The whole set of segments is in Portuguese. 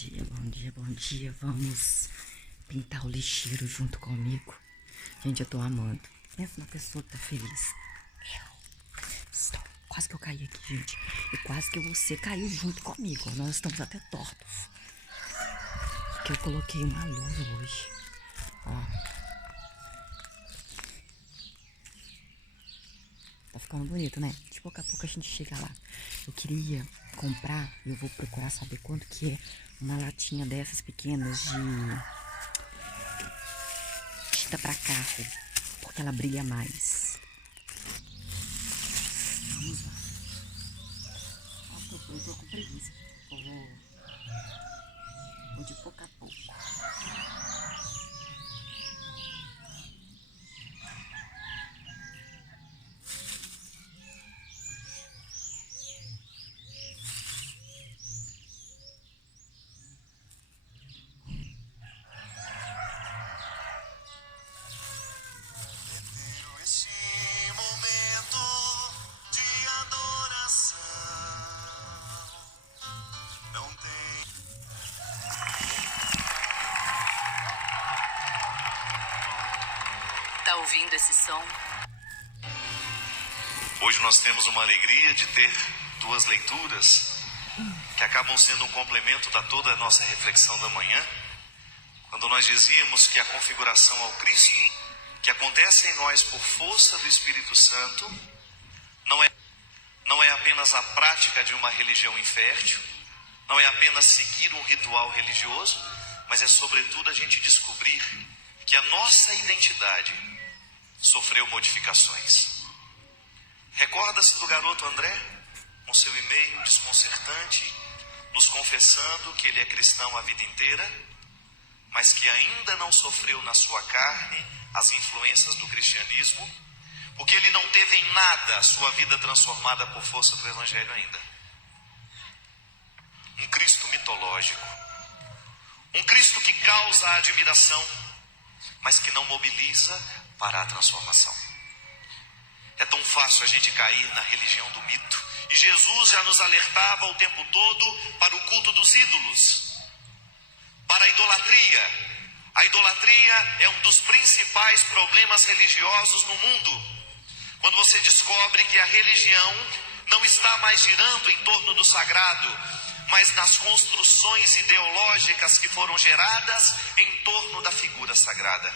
dia, bom dia, bom dia. Vamos pintar o lixeiro junto comigo. Gente, eu tô amando. Pensa numa pessoa que tá feliz. Quase que eu caí aqui, gente. E quase que você caiu junto comigo. Nós estamos até tortos. Porque eu coloquei uma luz hoje. Ó. Tá ficando bonito, né? De pouco a pouco a gente chega lá. Eu queria comprar, eu vou procurar saber quanto que é uma latinha dessas pequenas de tinta pra carro, porque ela brilha mais. Vamos lá. Nossa, eu tô com preguiça. Eu vou de pouco a pouco. Tá ouvindo esse som? Hoje nós temos uma alegria de ter duas leituras que acabam sendo um complemento da toda a nossa reflexão da manhã, quando nós dizíamos que a configuração ao Cristo, que acontece em nós por força do Espírito Santo, não é apenas a prática de uma religião infértil, não é apenas seguir um ritual religioso, mas é sobretudo a gente descobrir que a nossa identidade sofreu modificações. Recorda-se do garoto André, com seu e-mail desconcertante, nos confessando que ele é cristão a vida inteira, mas que ainda não sofreu na sua carne as influências do cristianismo, porque ele não teve em nada a sua vida transformada por força do Evangelho ainda. Um Cristo mitológico, um Cristo que causa admiração, mas que não mobiliza para a transformação. É tão fácil a gente cair na religião do mito. E Jesus já nos alertava o tempo todo para o culto dos ídolos, para a idolatria. A idolatria é um dos principais problemas religiosos no mundo. Quando você descobre que a religião não está mais girando em torno do sagrado, mas nas construções ideológicas que foram geradas em torno da figura sagrada.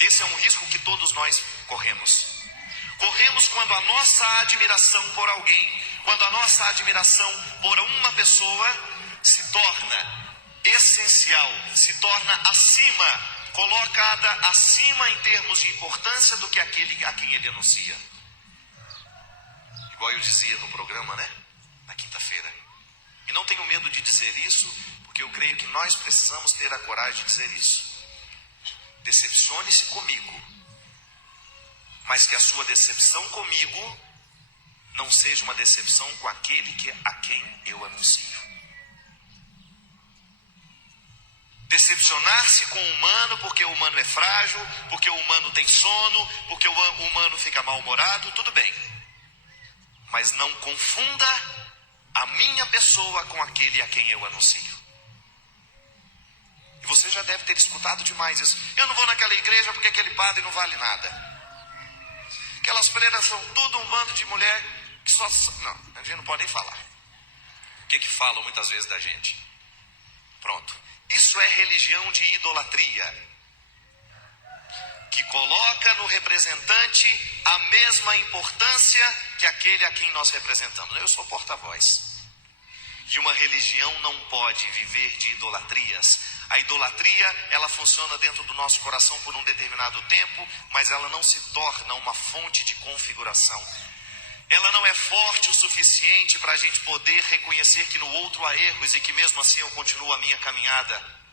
Esse é um risco que todos nós corremos. Corremos quando a nossa admiração por alguém, quando a nossa admiração por uma pessoa se torna essencial, se torna acima, colocada acima em termos de importância do que aquele a quem ele anuncia. Igual eu dizia no programa, né? Na quinta-feira. E não tenho medo de dizer isso, porque eu creio que nós precisamos ter a coragem de dizer isso. Decepcione-se comigo, mas que a sua decepção comigo não seja uma decepção com aquele a quem eu anuncio. Decepcionar-se com o humano porque o humano é frágil, porque o humano tem sono, porque o humano fica mal-humorado, tudo bem. Mas não confunda a minha pessoa com aquele a quem eu anuncio. E você já deve ter escutado demais isso. Eu não vou naquela igreja porque aquele padre não vale nada. Aquelas freiras são tudo um bando de mulher que só... Não, a gente não pode nem falar. O que falam muitas vezes da gente? Pronto. Isso é religião de idolatria, que coloca no representante a mesma importância que aquele a quem nós representamos. Eu sou porta-voz. E uma religião não pode viver de idolatrias. A idolatria, ela funciona dentro do nosso coração por um determinado tempo, mas ela não se torna uma fonte de configuração. Ela não é forte o suficiente para a gente poder reconhecer que no outro há erros e que mesmo assim eu continuo a minha caminhada.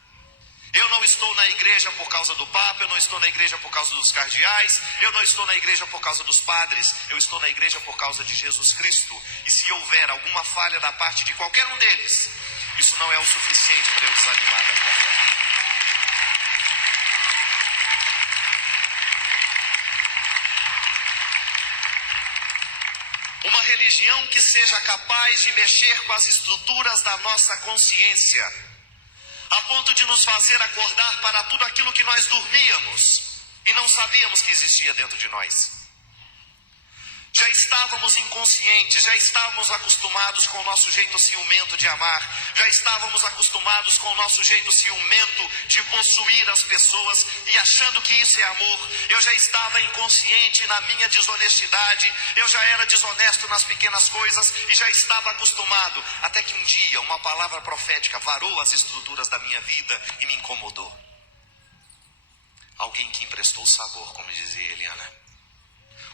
Eu não estou na igreja por causa do Papa, eu não estou na igreja por causa dos cardeais, eu não estou na igreja por causa dos padres, eu estou na igreja por causa de Jesus Cristo. E se houver alguma falha da parte de qualquer um deles, isso não é o suficiente para eu desanimar da minha fé. Uma religião que seja capaz de mexer com as estruturas da nossa consciência, a ponto de nos fazer acordar para tudo aquilo que nós dormíamos e não sabíamos que existia dentro de nós. Já estávamos inconscientes, já estávamos acostumados com o nosso jeito ciumento de amar, já estávamos acostumados com o nosso jeito ciumento de possuir as pessoas e achando que isso é amor. Eu já estava inconsciente na minha desonestidade, eu já era desonesto nas pequenas coisas e já estava acostumado, até que um dia uma palavra profética varou as estruturas da minha vida e me incomodou. Alguém que emprestou sabor, como dizia Eliana.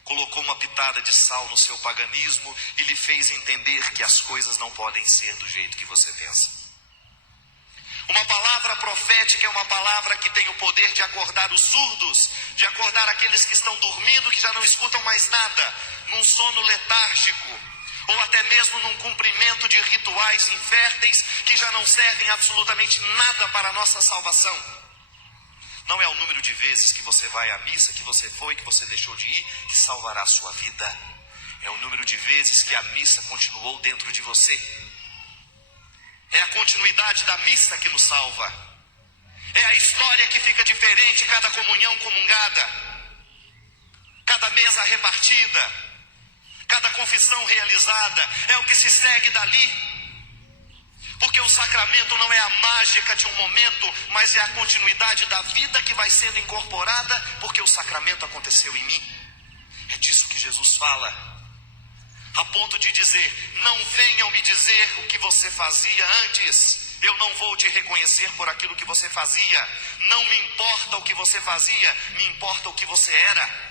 Colocou uma pitada de sal no seu paganismo e lhe fez entender que as coisas não podem ser do jeito que você pensa. Uma palavra profética é uma palavra que tem o poder de acordar os surdos, de acordar aqueles que estão dormindo, que já não escutam mais nada, num sono letárgico, ou até mesmo num cumprimento de rituais inférteis que já não servem absolutamente nada para a nossa salvação. Não é o número de vezes que você vai à missa, que você foi, que você deixou de ir, que salvará a sua vida. É o número de vezes que a missa continuou dentro de você. É a continuidade da missa que nos salva. É a história que fica diferente cada comunhão comungada, cada mesa repartida, cada confissão realizada. É o que se segue dali. Porque o sacramento não é a mágica de um momento, mas é a continuidade da vida que vai sendo incorporada, porque o sacramento aconteceu em mim. É disso que Jesus fala, a ponto de dizer: não venham me dizer o que você fazia antes, eu não vou te reconhecer por aquilo que você fazia. Não me importa o que você fazia, me importa o que você era.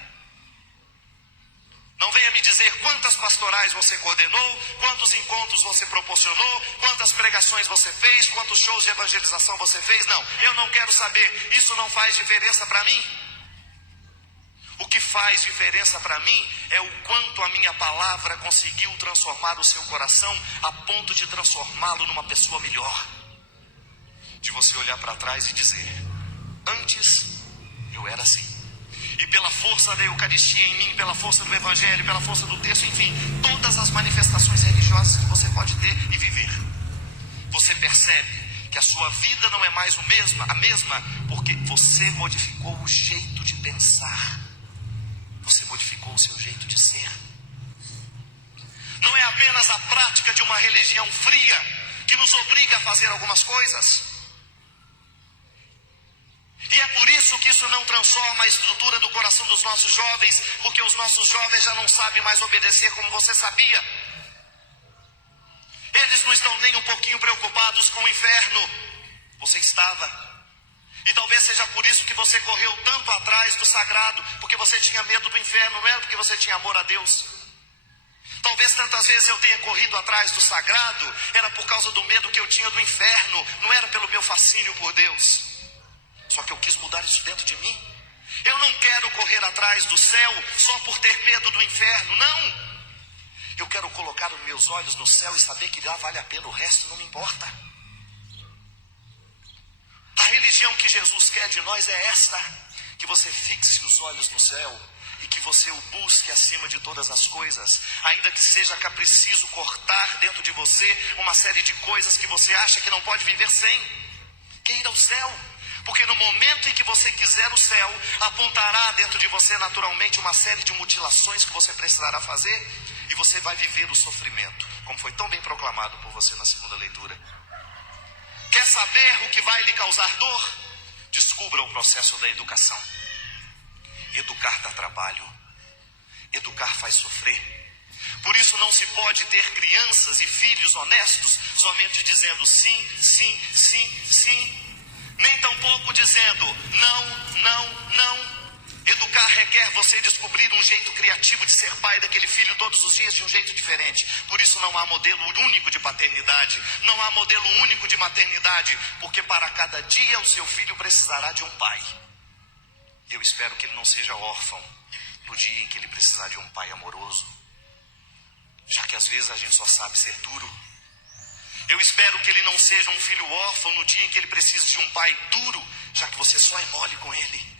Não venha me dizer quantas pastorais você coordenou, quantos encontros você proporcionou, quantas pregações você fez, quantos shows de evangelização você fez. Não, eu não quero saber. Isso não faz diferença para mim. O que faz diferença para mim é o quanto a minha palavra conseguiu transformar o seu coração a ponto de transformá-lo numa pessoa melhor. De você olhar para trás e dizer: antes eu era assim. E pela força da Eucaristia em mim, pela força do Evangelho, pela força do texto, enfim, todas as manifestações religiosas que você pode ter e viver, você percebe que a sua vida não é mais a mesma, porque você modificou o jeito de pensar, você modificou o seu jeito de ser. Não é apenas a prática de uma religião fria que nos obriga a fazer algumas coisas. E é por isso que isso não transforma a estrutura do coração dos nossos jovens, porque os nossos jovens já não sabem mais obedecer como você sabia. Eles não estão nem um pouquinho preocupados com o inferno. Você estava. E talvez seja por isso que você correu tanto atrás do sagrado, porque você tinha medo do inferno, não era porque você tinha amor a Deus. Talvez tantas vezes eu tenha corrido atrás do sagrado, era por causa do medo que eu tinha do inferno, não era pelo meu fascínio por Deus. Só que eu quis mudar isso dentro de mim. Eu não quero correr atrás do céu só por ter medo do inferno, não. Eu quero colocar os meus olhos no céu e saber que lá vale a pena, o resto não me importa. A religião que Jesus quer de nós é esta: que você fixe os olhos no céu e que você o busque acima de todas as coisas, ainda que seja preciso cortar dentro de você uma série de coisas que você acha que não pode viver sem. Queira o céu. Porque no momento em que você quiser o céu, apontará dentro de você naturalmente uma série de mutilações que você precisará fazer, e você vai viver o sofrimento, como foi tão bem proclamado por você na segunda leitura. Quer saber o que vai lhe causar dor? Descubra o processo da educação. Educar dá trabalho. Educar faz sofrer. Por isso não se pode ter crianças e filhos honestos somente dizendo sim, sim, sim, sim. Nem tampouco dizendo não, não, não. Educar requer você descobrir um jeito criativo de ser pai daquele filho todos os dias de um jeito diferente. Por isso não há modelo único de paternidade, não há modelo único de maternidade, porque para cada dia o seu filho precisará de um pai. Eu espero que ele não seja órfão no dia em que ele precisar de um pai amoroso, já que às vezes a gente só sabe ser duro. Eu espero que ele não seja um filho órfão no dia em que ele precisa de um pai duro, já que você só é mole com ele.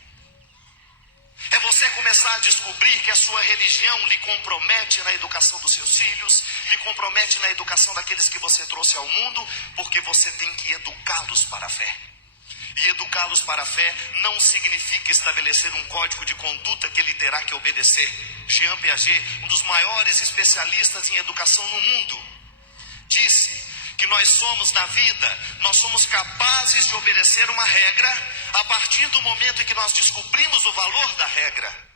É você começar a descobrir que a sua religião lhe compromete na educação dos seus filhos, lhe compromete na educação daqueles que você trouxe ao mundo, porque você tem que educá-los para a fé. E educá-los para a fé não significa estabelecer um código de conduta que ele terá que obedecer. Jean Piaget, um dos maiores especialistas em educação no mundo, disse que nós somos na vida, nós somos capazes de obedecer uma regra a partir do momento em que nós descobrimos o valor da regra.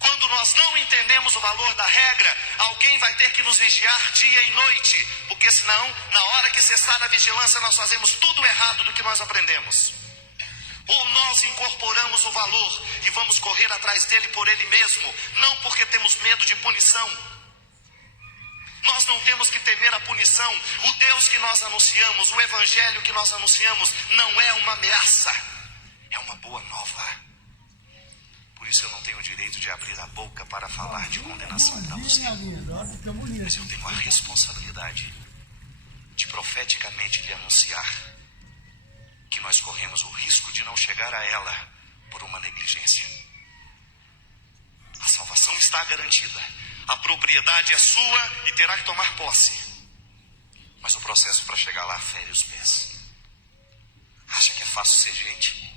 Quando nós não entendemos o valor da regra, alguém vai ter que nos vigiar dia e noite, porque senão, na hora que cessar a vigilância, nós fazemos tudo errado do que nós aprendemos. Ou nós incorporamos o valor e vamos correr atrás dele por ele mesmo, não porque temos medo de punição. Nós não temos que temer a punição. O Deus que nós anunciamos, o evangelho que nós anunciamos, não é uma ameaça, é uma boa nova. Por isso eu não tenho o direito de abrir a boca para falar de condenação para você. Mas eu tenho a responsabilidade de profeticamente lhe anunciar que nós corremos o risco de não chegar a ela por uma negligência. A salvação está garantida. A propriedade é sua e terá que tomar posse. Mas o processo para chegar lá fere os pés. Acha que é fácil ser gente?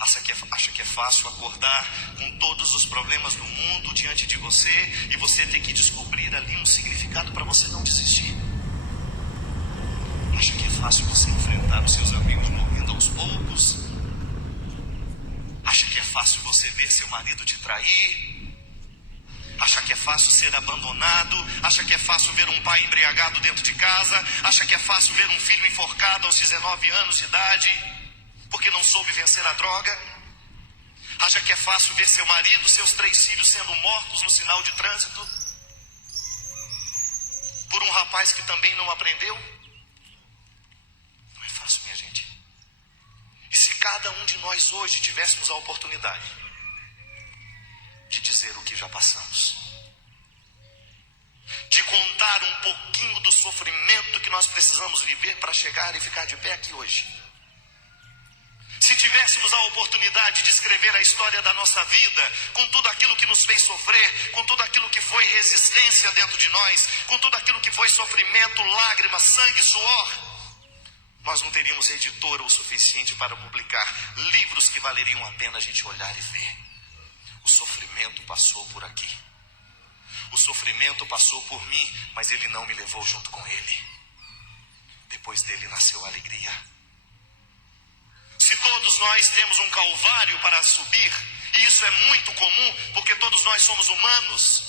Acha que é fácil acordar com todos os problemas do mundo diante de você e você ter que descobrir ali um significado para você não desistir? Acha que é fácil você enfrentar os seus amigos morrendo aos poucos? Acha que é fácil você ver seu marido te trair? Acha que é fácil ser abandonado? Acha que é fácil ver um pai embriagado dentro de casa? Acha que é fácil ver um filho enforcado aos 19 anos de idade porque não soube vencer a droga? Acha que é fácil ver seu marido, seus 3 filhos sendo mortos no sinal de trânsito por um rapaz que também não aprendeu? Não é fácil, minha gente. E se cada um de nós hoje tivéssemos a oportunidade de dizer o que já passamos, de contar um pouquinho do sofrimento que nós precisamos viver para chegar e ficar de pé aqui hoje, se tivéssemos a oportunidade de escrever a história da nossa vida, com tudo aquilo que nos fez sofrer, com tudo aquilo que foi resistência dentro de nós, com tudo aquilo que foi sofrimento, lágrimas, sangue, suor, nós não teríamos editora o suficiente para publicar livros que valeriam a pena a gente olhar e ver. O sofrimento passou por aqui. O sofrimento passou por mim, mas ele não me levou junto com ele. Depois dele nasceu a alegria. Se todos nós temos um calvário para subir, e isso é muito comum, porque todos nós somos humanos,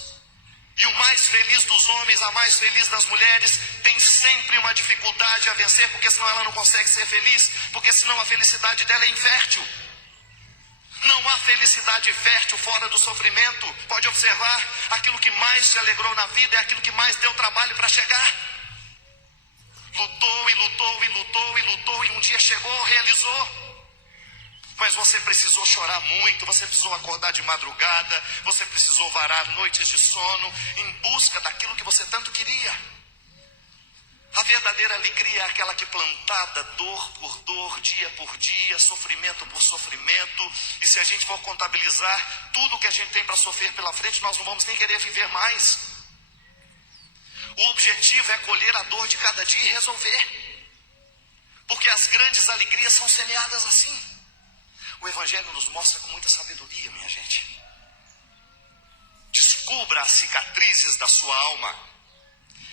e o mais feliz dos homens, a mais feliz das mulheres, tem sempre uma dificuldade a vencer, porque senão ela não consegue ser feliz, porque senão a felicidade dela é infértil. Não há felicidade fértil fora do sofrimento. Pode observar, aquilo que mais se alegrou na vida é aquilo que mais deu trabalho para chegar. Lutou e lutou e lutou e lutou, e um dia chegou, realizou. Mas você precisou chorar muito, você precisou acordar de madrugada, você precisou varar noites de sono em busca daquilo que você tanto queria. A verdadeira alegria é aquela que, plantada dor por dor, dia por dia, sofrimento por sofrimento, e se a gente for contabilizar tudo que a gente tem para sofrer pela frente, nós não vamos nem querer viver mais. O objetivo é colher a dor de cada dia e resolver, porque as grandes alegrias são semeadas assim. O Evangelho nos mostra com muita sabedoria, minha gente. Descubra as cicatrizes da sua alma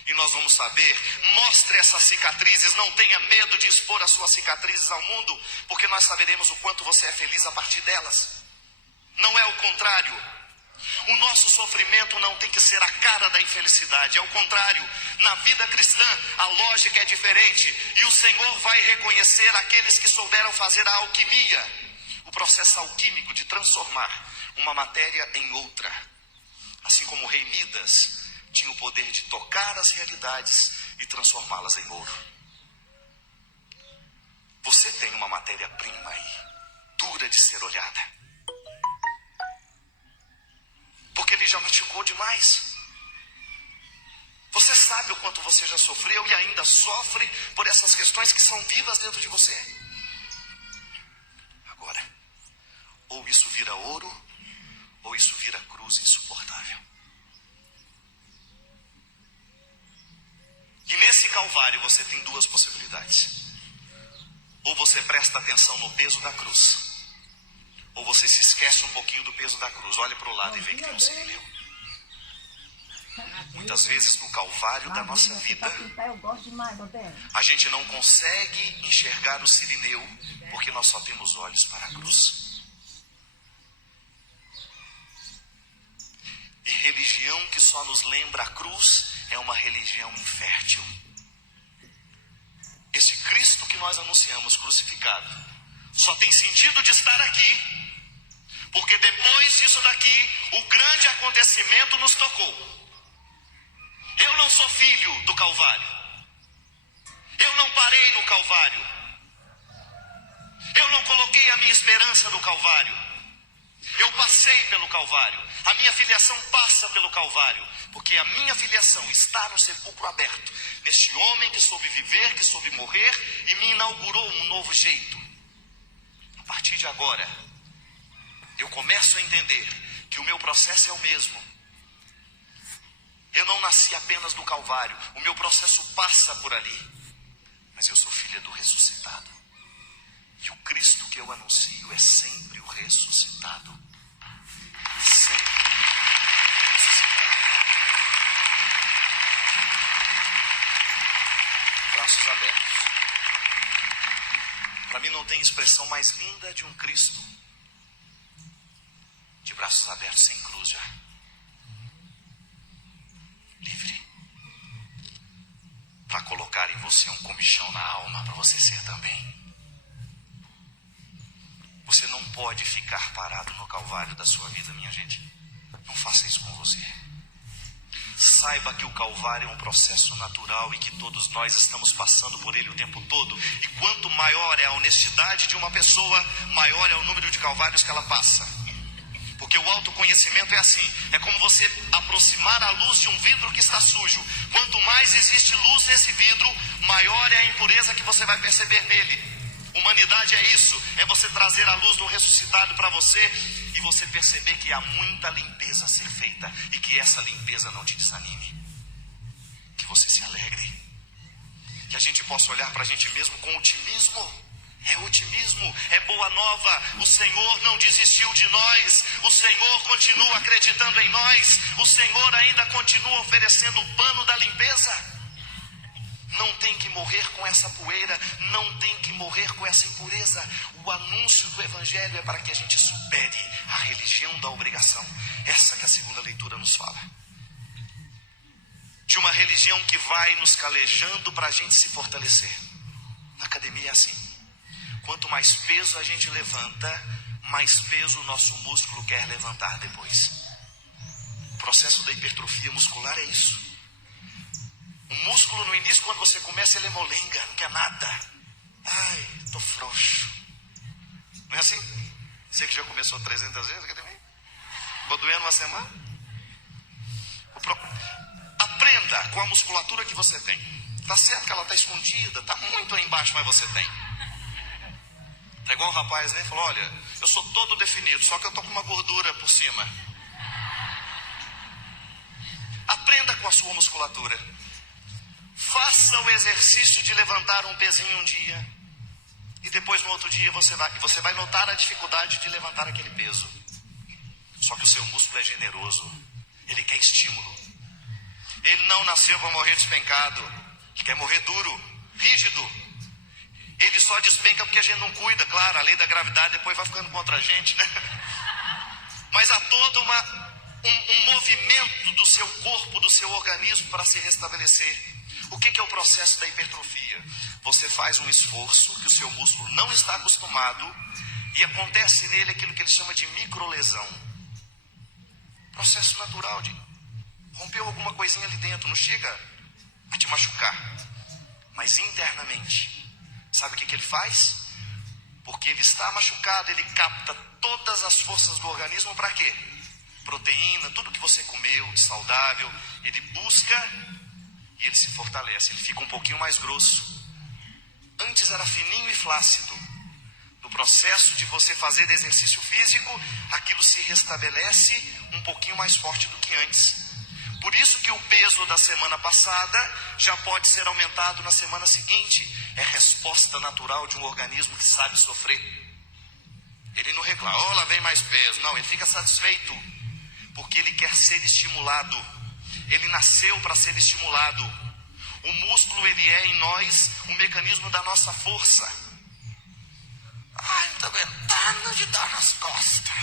e nós vamos saber. Mostre essas cicatrizes, não tenha medo de expor as suas cicatrizes ao mundo, porque nós saberemos o quanto você é feliz a partir delas. Não é o contrário. O nosso sofrimento não tem que ser a cara da infelicidade, é o contrário. Na vida cristã a lógica é diferente, e o Senhor vai reconhecer aqueles que souberam fazer a alquimia, o processo alquímico de transformar uma matéria em outra. Assim como o rei Midas tinha o poder de tocar as realidades e transformá-las em ouro. Você tem uma matéria-prima aí, dura de ser olhada, porque ele já machucou demais. Você sabe o quanto você já sofreu e ainda sofre por essas questões que são vivas dentro de você. Ou isso vira ouro, ou isso vira cruz insuportável. E nesse Calvário você tem duas possibilidades. Ou você presta atenção no peso da cruz, ou você se esquece um pouquinho do peso da cruz. Olha para o lado e vê que tem um sirineu. Muitas vezes no Calvário da nossa vida, a gente não consegue enxergar o sirineu, porque nós só temos olhos para a cruz. E religião que só nos lembra a cruz é uma religião infértil. Esse Cristo que nós anunciamos crucificado só tem sentido de estar aqui porque depois disso daqui o grande acontecimento nos tocou. Eu não sou filho do Calvário, eu não parei no Calvário, eu não coloquei a minha esperança no Calvário, eu passei pelo Calvário. A minha filiação passa pelo Calvário, porque a minha filiação está no sepulcro aberto, neste homem que soube viver, que soube morrer e me inaugurou um novo jeito. A partir de agora, eu começo a entender que o meu processo é o mesmo. Eu não nasci apenas do Calvário, o meu processo passa por ali, mas eu sou filha do ressuscitado. E o Cristo que eu anuncio é sempre o ressuscitado. Sempre ressuscitado. Braços abertos. Para mim não tem expressão mais linda de um Cristo de braços abertos, sem cruz já. Livre. Para colocar em você um comichão na alma, para você ser também. Você não pode ficar parado no Calvário da sua vida, minha gente. Não faça isso com você. Saiba que o Calvário é um processo natural e que todos nós estamos passando por ele o tempo todo. E quanto maior é a honestidade de uma pessoa, maior é o número de calvários que ela passa. Porque o autoconhecimento é assim, é como você aproximar a luz de um vidro que está sujo. Quanto mais existe luz nesse vidro, maior é a impureza que você vai perceber nele. Humanidade é isso, é você trazer a luz do ressuscitado para você e você perceber que há muita limpeza a ser feita e que essa limpeza não te desanime, que você se alegre, que a gente possa olhar para a gente mesmo com otimismo. É otimismo, é boa nova. O Senhor não desistiu de nós, o Senhor continua acreditando em nós, o Senhor ainda continua oferecendo o pano da limpeza. Não tem que morrer com essa poeira, não tem que morrer com essa impureza. O anúncio do Evangelho é para que a gente supere a religião da obrigação. Essa que a segunda leitura nos fala. De uma religião que vai nos calejando para a gente se fortalecer. Na academia é assim. Quanto mais peso a gente levanta, mais peso o nosso músculo quer levantar depois. O processo da hipertrofia muscular é isso. O músculo no início, quando você começa, ele é molenga, não quer nada. Ai, tô frouxo. Não é assim? Você que já começou 300 vezes, academia? Ficou doendo uma semana? Aprenda com a musculatura que você tem. Tá certo que ela tá escondida, tá muito aí embaixo, mas você tem. Tá igual um rapaz, né? Falou, olha, eu sou todo definido, só que eu tô com uma gordura por cima. Aprenda com a sua musculatura. Faça o exercício de levantar um pezinho um dia. E depois no outro dia você vai notar a dificuldade de levantar aquele peso. Só que o seu músculo é generoso. Ele quer estímulo. Ele não nasceu para morrer despencado. Ele quer morrer duro, rígido. Ele só despenca porque a gente não cuida, claro, a lei da gravidade depois vai ficando contra a gente, né? Mas há todo um movimento do seu corpo, do seu organismo para se restabelecer. O que é o processo da hipertrofia? Você faz um esforço que o seu músculo não está acostumado e acontece nele aquilo que ele chama de microlesão. Processo natural de rompeu alguma coisinha ali dentro, não chega a te machucar, mas internamente. Sabe o que ele faz? Porque ele está machucado, ele capta todas as forças do organismo para quê? Proteína, tudo que você comeu de saudável, ele busca e ele se fortalece, ele fica um pouquinho mais grosso. Antes era fininho e flácido, no processo de você fazer exercício físico, aquilo se restabelece um pouquinho mais forte do que antes. Por isso que o peso da semana passada já pode ser aumentado na semana seguinte. É resposta natural de um organismo que sabe sofrer. Ele não reclama, oh, lá vem mais peso. Não, ele fica satisfeito, porque ele quer ser estimulado. Ele nasceu para ser estimulado. O músculo, ele é em nós um mecanismo da nossa força. Ai, não estou aguentando de dor nas costas.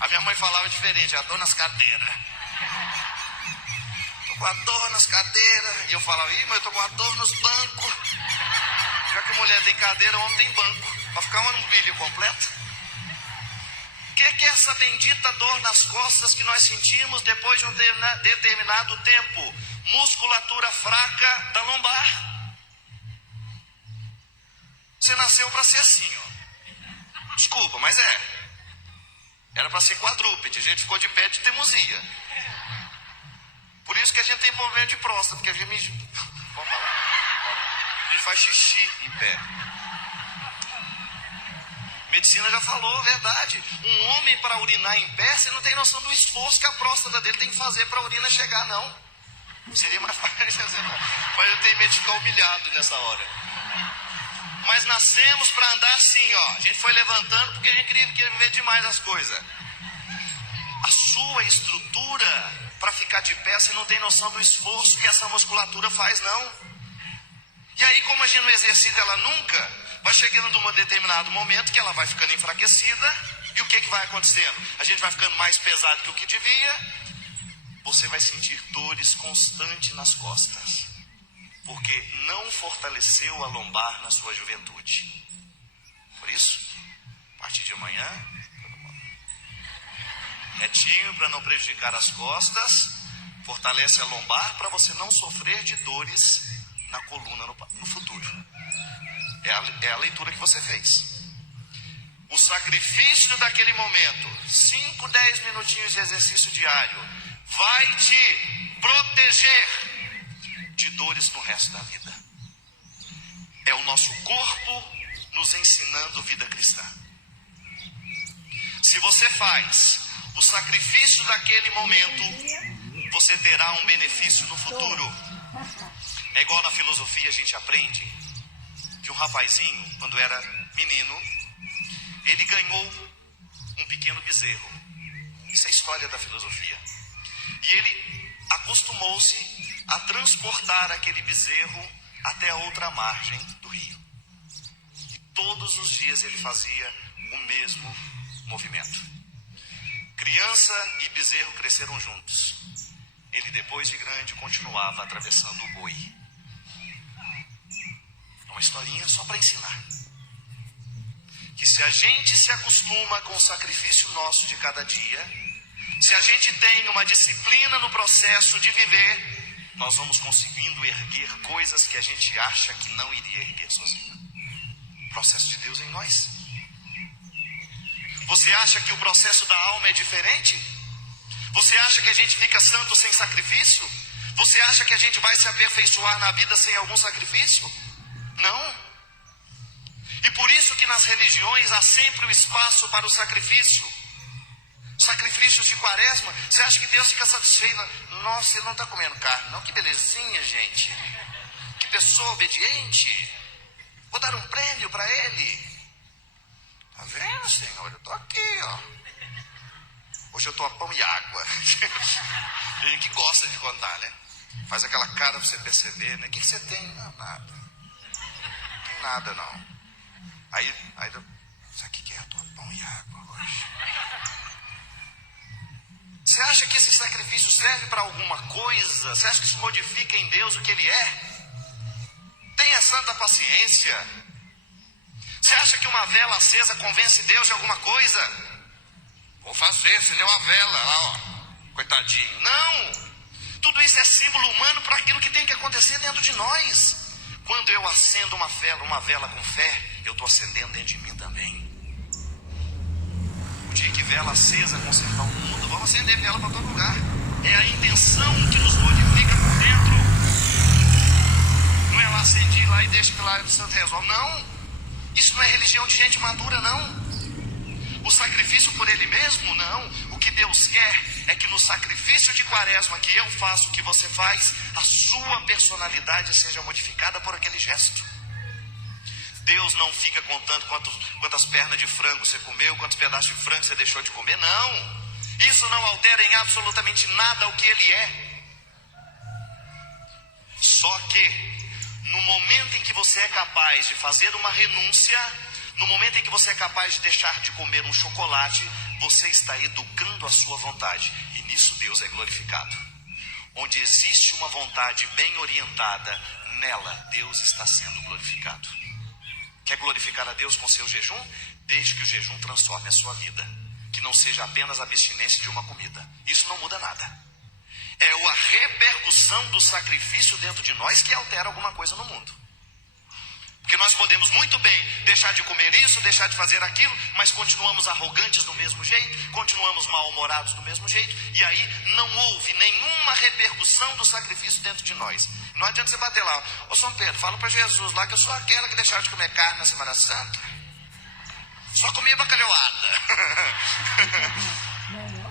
A minha mãe falava diferente, a dor nas cadeiras. Estou com a dor nas cadeiras. E eu falava, mas eu estou com a dor nos bancos. Já que mulher tem cadeira, homem tem banco. Para ficar uma mobília completa. O que é essa bendita dor nas costas que nós sentimos depois de um determinado tempo? Musculatura fraca da lombar. Você nasceu para ser assim, ó. Desculpa, mas era para ser quadrúpede. A gente ficou de pé de teimosia. Por isso que a gente tem problema de próstata, porque a gente... Vamos falar? A gente faz xixi em pé. Medicina já falou, verdade. Um homem para urinar em pé, você não tem noção do esforço que a próstata dele tem que fazer para a urina chegar, não. Seria mais fácil, mas ele tem medo de ficar humilhado nessa hora. Mas nascemos para andar assim, ó. A gente foi levantando porque a gente queria viver demais as coisas. A sua estrutura para ficar de pé, você não tem noção do esforço que essa musculatura faz, não. E aí, como a gente não exercita ela nunca, vai chegando num determinado momento que ela vai ficando enfraquecida. E o que vai acontecendo? A gente vai ficando mais pesado que o que devia. Você vai sentir dores constantes nas costas, porque não fortaleceu a lombar na sua juventude. Por isso, a partir de amanhã, retinho para não prejudicar as costas, fortalece a lombar para você não sofrer de dores na coluna no futuro. É a leitura que você fez. O sacrifício daquele momento, 5, 10 minutinhos de exercício diário, vai te proteger de dores no resto da vida. É o nosso corpo nos ensinando vida cristã. Se você faz o sacrifício daquele momento, você terá um benefício no futuro. É igual na filosofia, a gente aprende que um rapazinho, quando era menino, ele ganhou um pequeno bezerro. Isso é a história da filosofia. E ele acostumou-se a transportar aquele bezerro até a outra margem do rio. E todos os dias ele fazia o mesmo movimento. Criança e bezerro cresceram juntos. Ele, depois de grande, continuava atravessando o boi. É uma historinha só para ensinar. Que se a gente se acostuma com o sacrifício nosso de cada dia, se a gente tem uma disciplina no processo de viver, nós vamos conseguindo erguer coisas que a gente acha que não iria erguer sozinho. O processo de Deus em nós. Você acha que o processo da alma é diferente? Você acha que a gente fica santo sem sacrifício? Você acha que a gente vai se aperfeiçoar na vida sem algum sacrifício? Não. E por isso que nas religiões há sempre o espaço para o sacrifício. Sacrifícios de quaresma, você acha que Deus fica satisfeito? Nossa, ele não está comendo carne, não, que belezinha, gente. Que pessoa obediente. Vou dar um prêmio para ele. Tá vendo, Senhor? Eu estou aqui, ó. Hoje eu estou a pão e água. Tem gente que gosta de contar, né? Faz aquela cara para você perceber, né? O que você tem? Não, nada. Não tem nada, não. Aí isso aqui que é? Eu estou a pão e água hoje. Você acha que esse sacrifício serve para alguma coisa? Você acha que isso modifica em Deus o que Ele é? Tenha santa paciência. Você acha que uma vela acesa convence Deus de alguma coisa? Vou fazer, acender uma vela lá, ó. Coitadinho. Não! Tudo isso é símbolo humano para aquilo que tem que acontecer dentro de nós. Quando eu acendo uma vela com fé, eu estou acendendo dentro de mim também. O dia que vela acesa consertar o mundo, vamos acender vela para todo lugar. É a intenção que nos modifica por dentro. Não é lá acendi lá e deixa que lá o santo resolve. Não. Isso não é religião de gente madura, não. O sacrifício por ele mesmo, não. O que Deus quer é que no sacrifício de quaresma que eu faço, que você faz, a sua personalidade seja modificada por aquele gesto. Deus não fica contando quantas pernas de frango você comeu, quantos pedaços de frango você deixou de comer, não. Isso não altera em absolutamente nada o que ele é. Só que no momento em que você é capaz de fazer uma renúncia, no momento em que você é capaz de deixar de comer um chocolate, você está educando a sua vontade. E nisso Deus é glorificado. Onde existe uma vontade bem orientada, nela Deus está sendo glorificado. Quer glorificar a Deus com seu jejum? Desde que o jejum transforme a sua vida. Que não seja apenas a abstinência de uma comida. Isso não muda nada. É a repercussão do sacrifício dentro de nós que altera alguma coisa no mundo. Porque nós podemos muito bem deixar de comer isso, deixar de fazer aquilo, mas continuamos arrogantes do mesmo jeito, continuamos mal-humorados do mesmo jeito, e aí não houve nenhuma repercussão do sacrifício dentro de nós. Não adianta você bater lá, ô São Pedro, fala para Jesus lá que eu sou aquela que deixava de comer carne na Semana Santa. Só comia bacalhauada.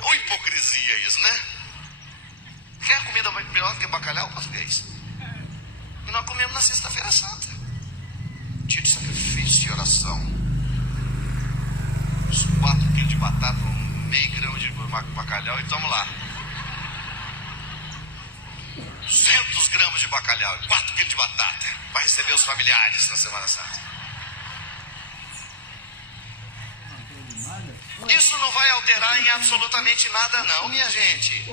Ou hipocrisia isso, né? Quer comida melhor do que bacalhau, português? E nós comemos na Sexta-feira Santa. Dia de sacrifício e oração. Uns 4 quilos de batata, meio grão de bacalhau e tamo lá. 200 gramas de bacalhau e 4 quilos de batata para receber os familiares na Semana Santa. Isso não vai alterar em absolutamente nada não, minha gente.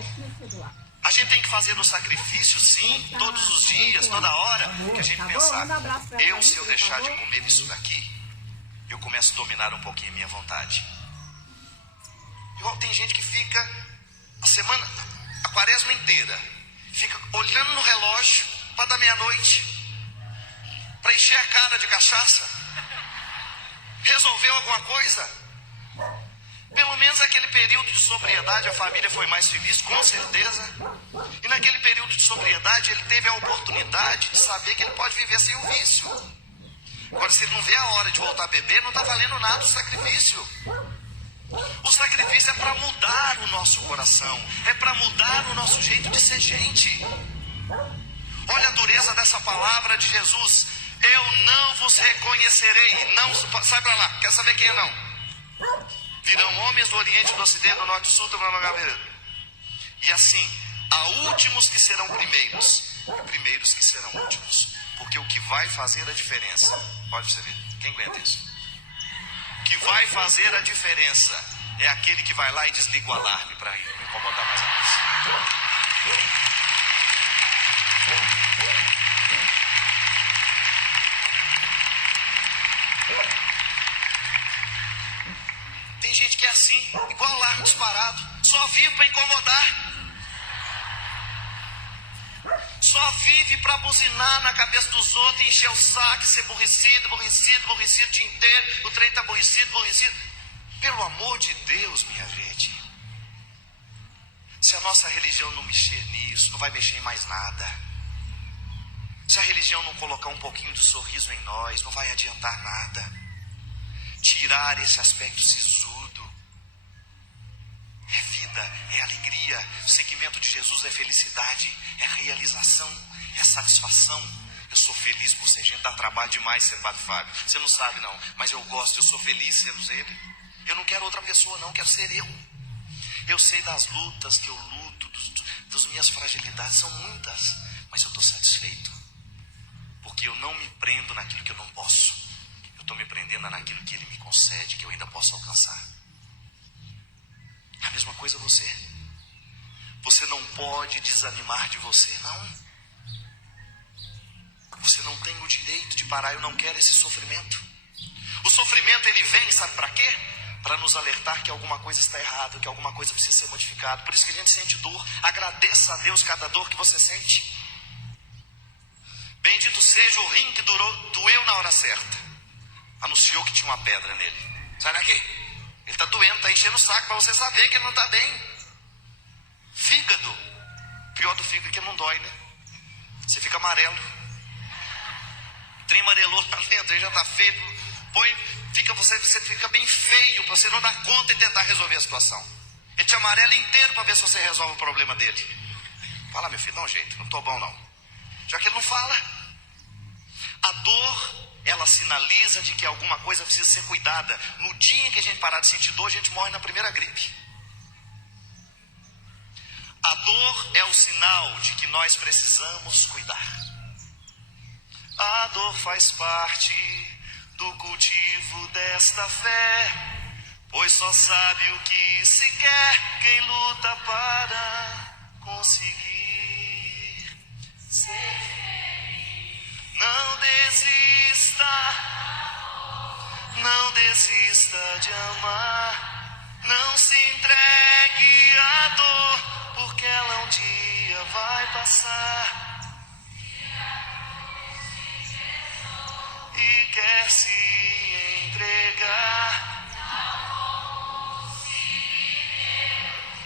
A gente tem que fazer o sacrifício, sim, todos os dias, toda hora, que a gente pensar, se eu deixar de comer isso daqui, eu começo a dominar um pouquinho a minha vontade. Igual tem gente que fica a quaresma inteira, fica olhando no relógio para dar meia-noite, para encher a cara de cachaça. Resolveu alguma coisa? Pelo menos aquele período de sobriedade a família foi mais feliz, com certeza. E naquele período de sobriedade ele teve a oportunidade de saber que ele pode viver sem o vício. Agora, se ele não vê a hora de voltar a beber, não está valendo nada o sacrifício. O sacrifício é para mudar o nosso coração, é para mudar o nosso jeito de ser gente. Olha a dureza dessa palavra de Jesus. Eu não vos reconhecerei. Não, sai para lá, quer saber quem é não? Virão homens do Oriente, do Ocidente, do Norte e do Sul, e assim, há últimos que serão primeiros, e primeiros que serão últimos. Porque o que vai fazer a diferença, pode você ver, quem aguenta isso? O que vai fazer a diferença é aquele que vai lá e desliga o alarme para não incomodar mais a nós. Tem gente que é assim, igual alarme disparado, só vive para incomodar. Só vive para buzinar na cabeça dos outros e encher o saco, ser aborrecido o dia inteiro. O trem está aborrecido. Pelo amor de Deus, minha gente. Se a nossa religião não mexer nisso, não vai mexer em mais nada. Se a religião não colocar um pouquinho de sorriso em nós, não vai adiantar nada. Tirar esse aspecto sisudo. É vida, é alegria. O segmento de Jesus é felicidade, é realização, é satisfação. Eu sou feliz por ser gente, dá trabalho demais ser Padre Fábio. Você não sabe não, mas eu gosto, eu sou feliz sendo ele. Eu não quero outra pessoa não, quero ser eu. Eu sei das lutas que eu luto, das minhas fragilidades, são muitas. Mas eu estou satisfeito. Porque eu não me prendo naquilo que eu não posso. Eu estou me prendendo naquilo que ele me concede, que eu ainda posso alcançar. A mesma coisa você. Você não pode desanimar de você, não. Você não tem o direito de parar. Eu não quero esse sofrimento. O sofrimento ele vem, sabe para quê? Para nos alertar que alguma coisa está errada, que alguma coisa precisa ser modificada. Por isso que a gente sente dor. Agradeça a Deus cada dor que você sente. Bendito seja o rim que doeu na hora certa. Anunciou que tinha uma pedra nele. Sai daqui. Ele está doendo, está enchendo o saco para você saber que ele não está bem. Fígado. Pior do fígado que não dói, né? Você fica amarelo. O trem amarelou lá dentro, ele já está feio. Você fica bem feio para você não dar conta e tentar resolver a situação. Ele te amarela inteiro para ver se você resolve o problema dele. Fala, meu filho, dá um jeito, não tô bom não. Já que ele não fala. A dor, ela sinaliza de que alguma coisa precisa ser cuidada. No dia em que a gente parar de sentir dor, a gente morre na primeira gripe. A dor é o sinal de que nós precisamos cuidar. A dor faz parte do cultivo desta fé, pois só sabe o que se quer quem luta para conseguir ser feliz. Não desista de amar, não se entregue à dor, porque ela um dia vai passar. E quer se entregar,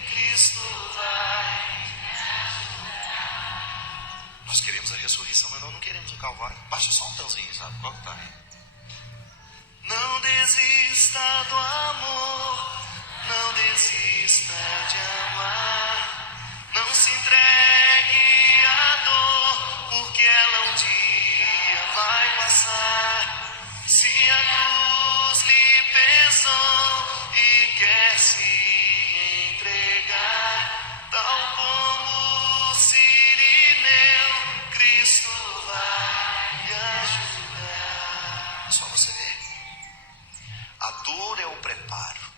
Cristo vai me ajudar. Nós queremos a ressurreição, mas nós não queremos o Calvário. Baixa só um tãozinho, sabe? Qual que tá aí? Não desista do amor, não desista de amar, não se entregue à dor, porque ela um dia vai passar. Se a cruz lhe pesou e quer se entregar, tal como o sirineu, Cristo vai lhe ajudar. É só você ver. A dor é o preparo.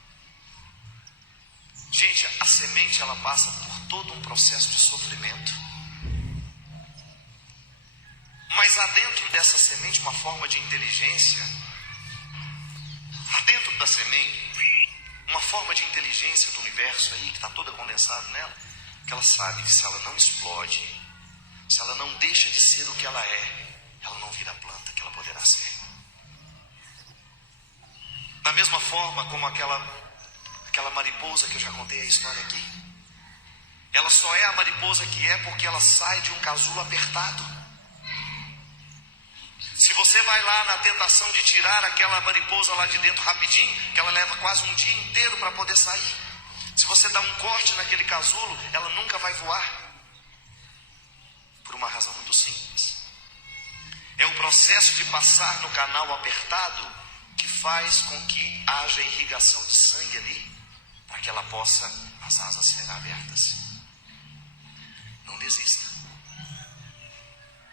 Gente, a semente ela passa por todo um processo de sofrimento. Mas há dentro dessa semente uma forma de inteligência. Há dentro da semente uma forma de inteligência do universo aí, que está toda condensada nela, que ela sabe que se ela não explode, se ela não deixa de ser o que ela é, ela não vira a planta que ela poderá ser. Da mesma forma como aquela mariposa que eu já contei a história aqui. Ela só é a mariposa que é porque ela sai de um casulo apertado. Se você vai lá na tentação de tirar aquela mariposa lá de dentro rapidinho, que ela leva quase um dia inteiro para poder sair. Se você dá um corte naquele casulo, ela nunca vai voar. Por uma razão muito simples. É o processo de passar no canal apertado que faz com que haja irrigação de sangue ali, para que ela possa, as asas serem abertas. Não desista.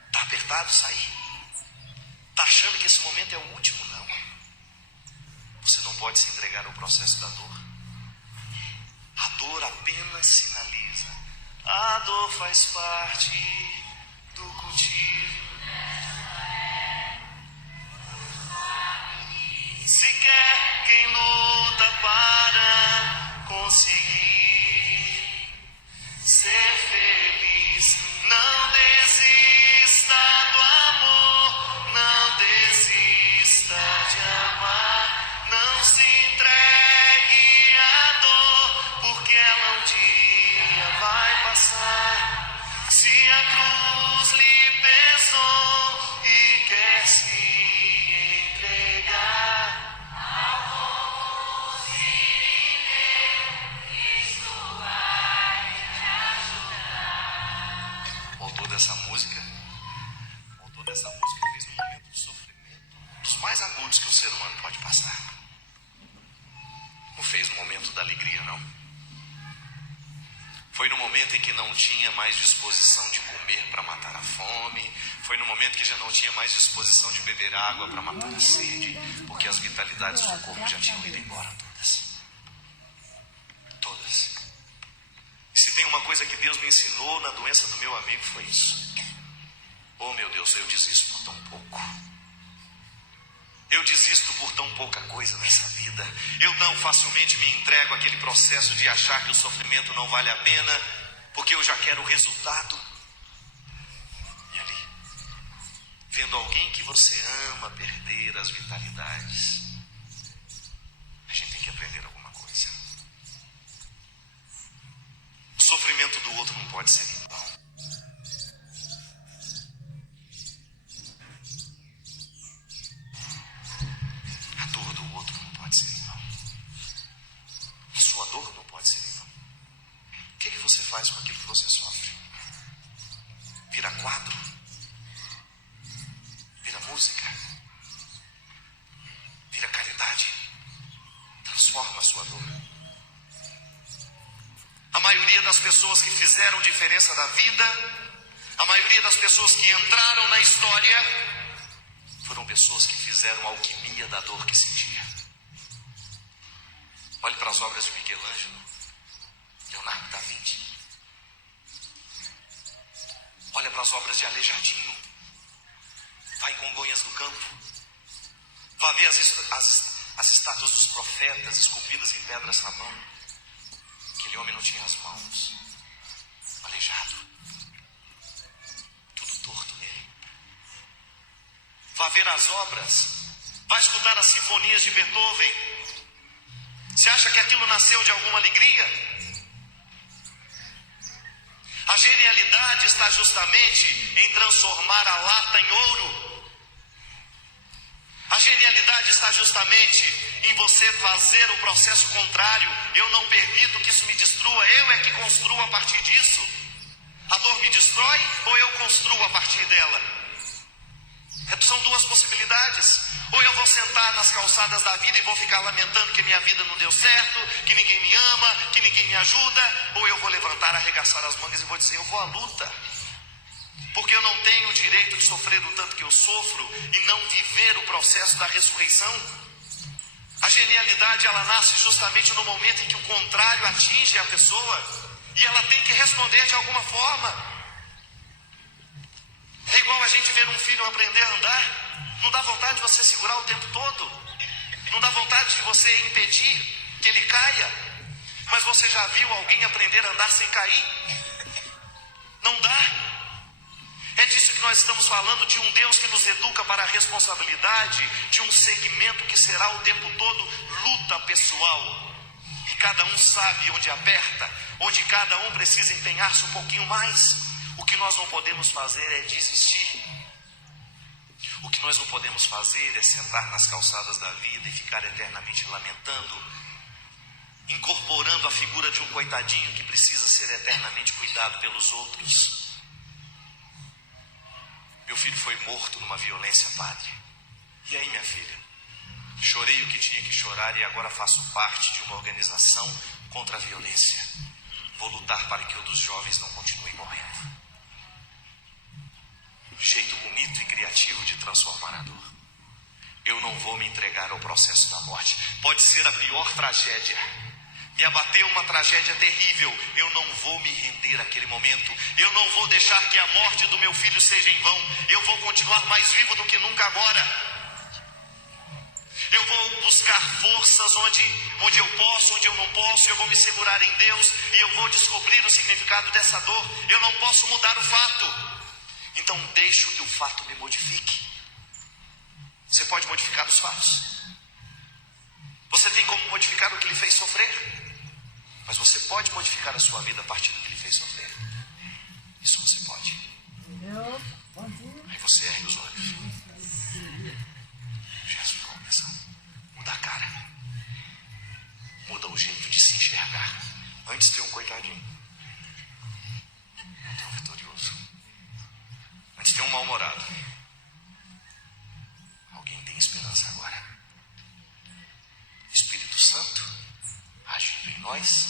Está apertado, sair. Está achando que esse momento é o último? Não. Você não pode se entregar ao processo da dor. A dor apenas sinaliza. A dor faz parte do cultivo. Se quer quem luta para conseguir ser feliz, não desista do amor, não desista de amar, não se entregue à dor, porque ela um dia vai passar. Se a cruz lhe pesou e quer se entregar, o autor dessa música fez um momento de sofrimento dos mais agudos que o ser humano pode passar. Não fez no momento da alegria, não. Foi no momento em que não tinha mais disposição de comer para matar a fome. Foi no momento que já não tinha mais disposição de beber água para matar a sede, porque as vitalidades do corpo já tinham ido embora todas. Todas. E se tem uma coisa que Deus me ensinou na doença do meu amigo, foi isso. Oh meu Deus, eu desisto por tão pouco. Eu desisto por tão pouca coisa nessa vida. Eu tão facilmente me entrego àquele processo de achar que o sofrimento não vale a pena, porque eu já quero o resultado. E ali, vendo alguém que você ama perder as vitalidades, a gente tem que aprender alguma coisa. O sofrimento do outro não pode ser em vão. música, vira caridade, transforma a sua dor. A maioria das pessoas que fizeram diferença da vida, a maioria das pessoas que entraram na história, foram pessoas que fizeram alquimia da dor que sentia. Olhe para as obras de Michelangelo, Leonardo da Vinci. Olha para as obras de Aleijadinho. Vai em Congonhas do Campo. Vá ver as estátuas dos profetas esculpidas em pedra samã. Aquele homem não tinha as mãos. Aleijado. Tudo torto nele. Vá ver as obras. Vá escutar as sinfonias de Beethoven. Você acha que aquilo nasceu de alguma alegria? A genialidade está justamente em transformar a lata em ouro. A genialidade está justamente em você fazer o processo contrário. Eu não permito que isso me destrua, eu é que construo a partir disso. A dor me destrói ou eu construo a partir dela? São duas possibilidades. Ou eu vou sentar nas calçadas da vida e vou ficar lamentando que minha vida não deu certo, que ninguém me ama, que ninguém me ajuda. Ou eu vou levantar, arregaçar as mangas e vou dizer, eu vou à luta. Porque eu não tenho o direito de sofrer o tanto que eu sofro e não viver o processo da ressurreição. A genialidade, ela nasce justamente no momento em que o contrário atinge a pessoa e ela tem que responder de alguma forma. É igual a gente ver um filho aprender a andar. Não dá vontade de você segurar o tempo todo. Não dá vontade de você impedir que ele caia. Mas você já viu alguém aprender a andar sem cair? Não dá. É disso que nós estamos falando, de um Deus que nos educa para a responsabilidade, de um segmento que será o tempo todo luta pessoal. E cada um sabe onde aperta, onde cada um precisa empenhar-se um pouquinho mais. O que nós não podemos fazer é desistir. O que nós não podemos fazer é sentar nas calçadas da vida e ficar eternamente lamentando, incorporando a figura de um coitadinho que precisa ser eternamente cuidado pelos outros. Meu filho foi morto numa violência, padre. E aí, minha filha? Chorei o que tinha que chorar e agora faço parte de uma organização contra a violência. Vou lutar para que outros jovens não continuem morrendo. Jeito bonito e criativo de transformar a dor. Eu não vou me entregar ao processo da morte. Pode ser a pior tragédia. Me abateu uma tragédia terrível. Eu não vou me render àquele momento. Eu não vou deixar que a morte do meu filho seja em vão. Eu vou continuar mais vivo do que nunca agora. Eu vou buscar forças onde eu posso, onde eu não posso. Eu vou me segurar em Deus e eu vou descobrir o significado dessa dor. Eu não posso mudar o fato. Então deixo que o fato me modifique. Você pode modificar os fatos. Você tem como modificar o que lhe fez sofrer. Mas você pode modificar a sua vida a partir do que lhe fez sofrer. Isso você pode. Aí você ergue os olhos. Jesus, começa. Muda a cara. Muda o jeito de se enxergar. Antes tem um coitadinho. Tem um vitorioso. Antes tem um mal-humorado. Alguém tem esperança agora. Espírito Santo agindo em nós,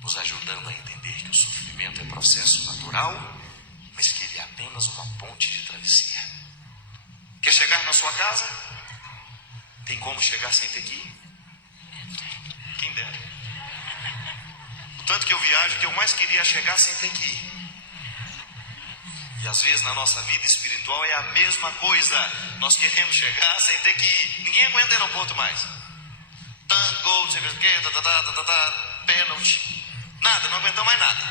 nos ajudando a entender que o sofrimento é processo natural, mas que ele é apenas uma ponte de travessia. Quer chegar na sua casa? Tem como chegar sem ter que ir? Quem dera. O tanto que eu viajo, que eu mais queria é chegar sem ter que ir. E às vezes na nossa vida espiritual é a mesma coisa. Nós queremos chegar sem ter que ir. Ninguém aguenta aeroporto mais. Gol, pênalti. Nada, não aguentamos mais nada.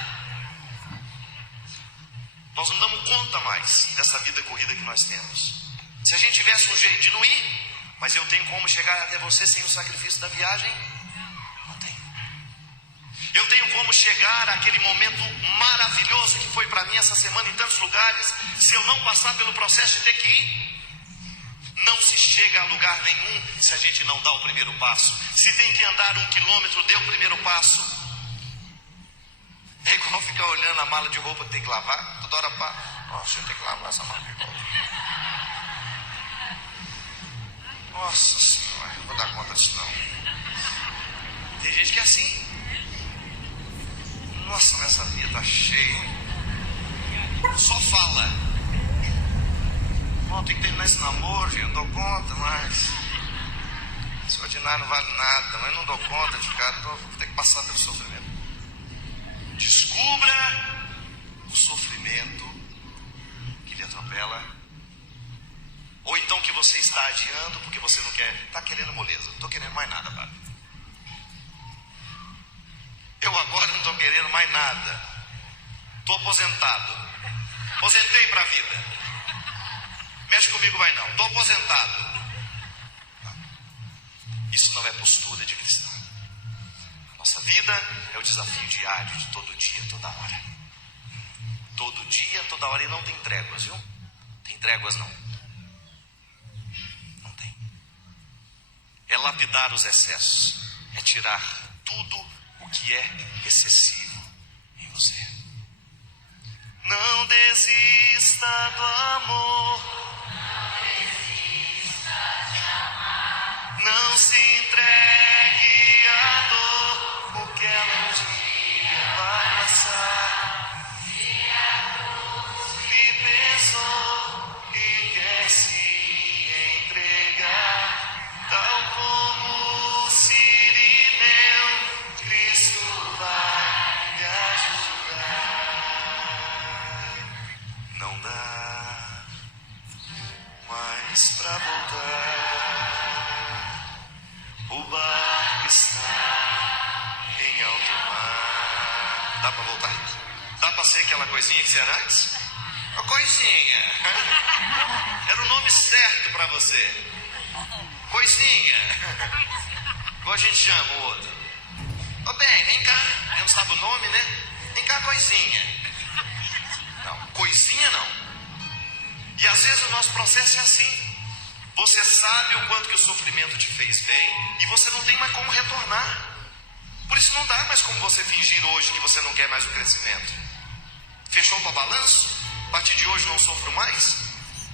Nós não damos conta mais dessa vida corrida que nós temos. Se a gente tivesse um jeito de não ir, mas eu tenho como chegar até você sem o sacrifício da viagem? Não tem. Eu tenho como chegar àquele momento maravilhoso que foi para mim essa semana em tantos lugares, se eu não passar pelo processo de ter que ir? Não se chega a lugar nenhum se a gente não dá o primeiro passo. Se tem que andar 1 quilômetro, dê o primeiro passo. É igual ficar olhando a mala de roupa que tem que lavar. Toda hora, nossa, eu tenho que lavar essa mala de roupa. Nossa Senhora, não vou dar conta disso não. Tem gente que é assim. Nossa, nessa vida tá cheia. Só fala. Bom, tem que terminar esse namoro, gente, não dou conta mais. Esse ordinário não vale nada, mas não dou conta de ficar, vou ter que passar pelo sofrimento. Descubra o sofrimento que lhe atropela. Ou então que você está adiando porque você não quer, está querendo moleza. Não estou querendo mais nada, padre. Eu agora não estou querendo mais nada. Estou aposentado. Aposentei para a vida. Mexe comigo, vai não. Estou aposentado. Isso não é postura de cristão. A nossa vida é o desafio diário de todo dia, toda hora. Todo dia, toda hora. E não tem tréguas, viu? Tem tréguas não. Não tem. É lapidar os excessos. É tirar tudo o que é excessivo em você. Não desista do amor. Não se entregue à dor, porque ela um dia vai passar. Se a cruz lhe pesou e quer se entregar, tal como o Sirineu, Cristo vai lhe ajudar. Não dá mais pra voltar. O barco está em alto mar. Dá pra voltar? Dá pra ser aquela coisinha que você era antes? A coisinha. Era o nome certo pra você. Coisinha. Igual a gente chama o outro. Ô bem, vem cá. Eu não sabe o nome, né? Vem cá, coisinha. Não, coisinha não. E às vezes o nosso processo é assim. Você sabe o quanto que o sofrimento te fez bem e você não tem mais como retornar. Por isso não dá mais como você fingir hoje que você não quer mais o crescimento. Fechou para balanço? A partir de hoje não sofro mais?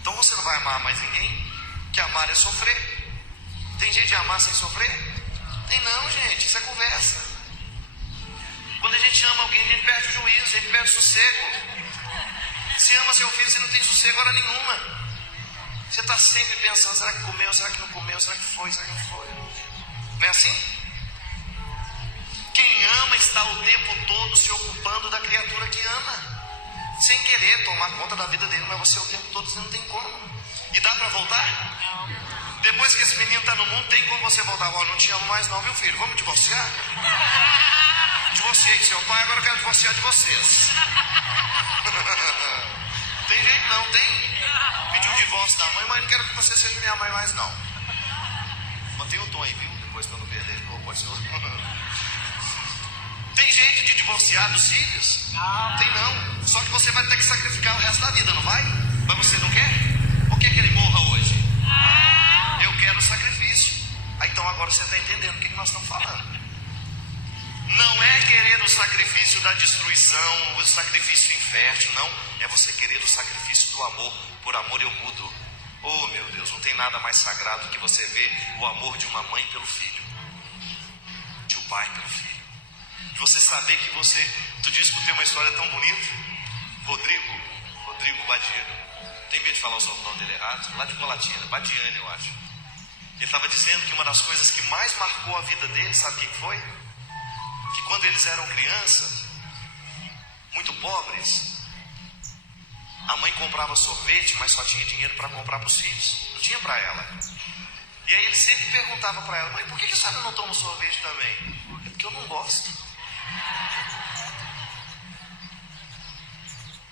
Então você não vai amar mais ninguém? Que amar é sofrer. Tem jeito de amar sem sofrer? Tem não, gente, isso é conversa. Quando a gente ama alguém, a gente perde o juízo, a gente perde o sossego. Se ama seu filho, você não tem sossego hora nenhuma. Você está sempre pensando, será que comeu, será que não comeu, será que foi, será que não foi? Não é assim? Quem ama está o tempo todo se ocupando da criatura que ama. Sem querer tomar conta da vida dele, mas você o tempo todo você não tem como. E dá para voltar? Depois que esse menino está no mundo, tem como você voltar? Ó, não te amo mais não, viu filho? Vamos divorciar? Divorciei de seu pai, agora eu quero divorciar de vocês. Tem jeito não, tem? Pediu o divórcio da mãe, mas não quero que você seja minha mãe mais não. Mantém o tom aí, viu? Depois que eu não perder de novo, pode ser. Tem jeito de divorciar dos filhos? Não. Tem não. Só que você vai ter que sacrificar o resto da vida, não vai? Mas você não quer? Por que ele morra hoje? Não. Eu quero o sacrifício. Então agora você está entendendo o que nós estamos falando. Não é querer o sacrifício da destruição, o sacrifício infértil, não. É você querer o sacrifício do amor. Por amor eu mudo. Oh meu Deus, não tem nada mais sagrado que você ver o amor de uma mãe pelo filho, de um pai pelo filho. De você saber que você... Tu disse que tem uma história tão bonita. Rodrigo Badiano. Tem medo de falar o nome dele errado? Lá de Colatina, Badiane eu acho. Ele estava dizendo que uma das coisas que mais marcou a vida dele, sabe o que foi? Que quando eles eram crianças, muito pobres, a mãe comprava sorvete, mas só tinha dinheiro para comprar para os filhos, não tinha para ela. E aí ele sempre perguntava para ela: mãe, por que a senhora não toma sorvete também? É porque eu não gosto.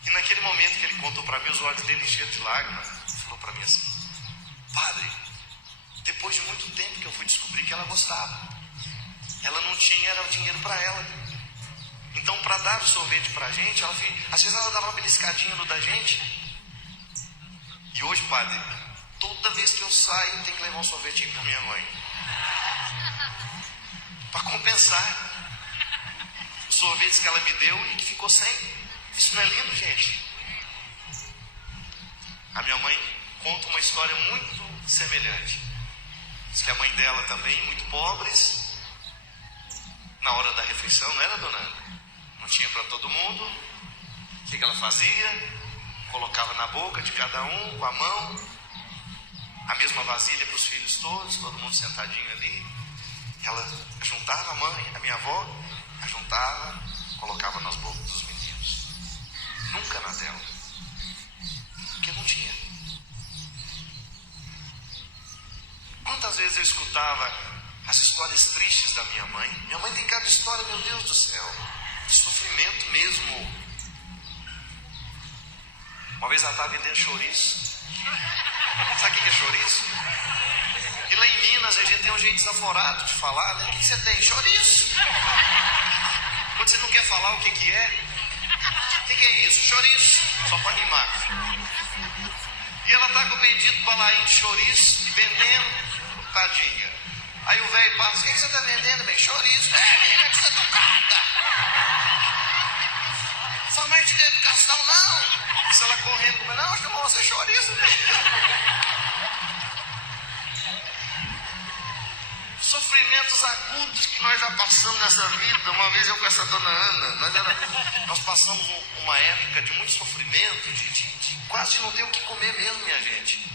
E naquele momento que ele contou para mim, os olhos dele encheram de lágrimas. Ele falou para mim assim: padre, depois de muito tempo que eu fui descobrir que ela gostava. Ela não tinha, era o dinheiro para ela. Então, para dar o sorvete para a gente, às vezes ela dava uma beliscadinha no da gente. E hoje, padre, toda vez que eu saio, eu tenho que levar um sorvetinho para minha mãe. Para compensar os sorvetes que ela me deu e que ficou sem. Isso não é lindo, gente? A minha mãe conta uma história muito semelhante. Diz que a mãe dela também, muito pobres, na hora da refeição, não era, dona Ana? Não tinha para todo mundo. O que ela fazia? Colocava na boca de cada um, com a mão, a mesma vasilha para os filhos todos, todo mundo sentadinho ali. Ela juntava a mãe, a minha avó, juntava, colocava nas bocas dos meninos. Nunca na dela, porque não tinha. Quantas vezes eu escutava as histórias tristes da minha mãe? Minha mãe tem cada história, meu Deus do céu, de sofrimento mesmo. Uma vez ela estava vendendo chouriço. Sabe o que é chouriço? E lá em Minas a gente tem um jeito desaforado de falar, né? O que você tem? Chouriço. Quando você não quer falar o que é, o que é isso? Chouriço. Só para animar. E ela está com o bendito balainho de chouriço, vendendo, tadinha. Aí o velho passa, o que você está vendendo, bem? Chouriço. Menina, que você é educada. Sua mãe te deu educação, não. Se ela correndo, não, acho que eu vou ser chouriço. Sofrimentos agudos que nós já passamos nessa vida. Uma vez eu com essa dona Ana, nós passamos uma época de muito sofrimento, de quase não ter o que comer mesmo, minha gente.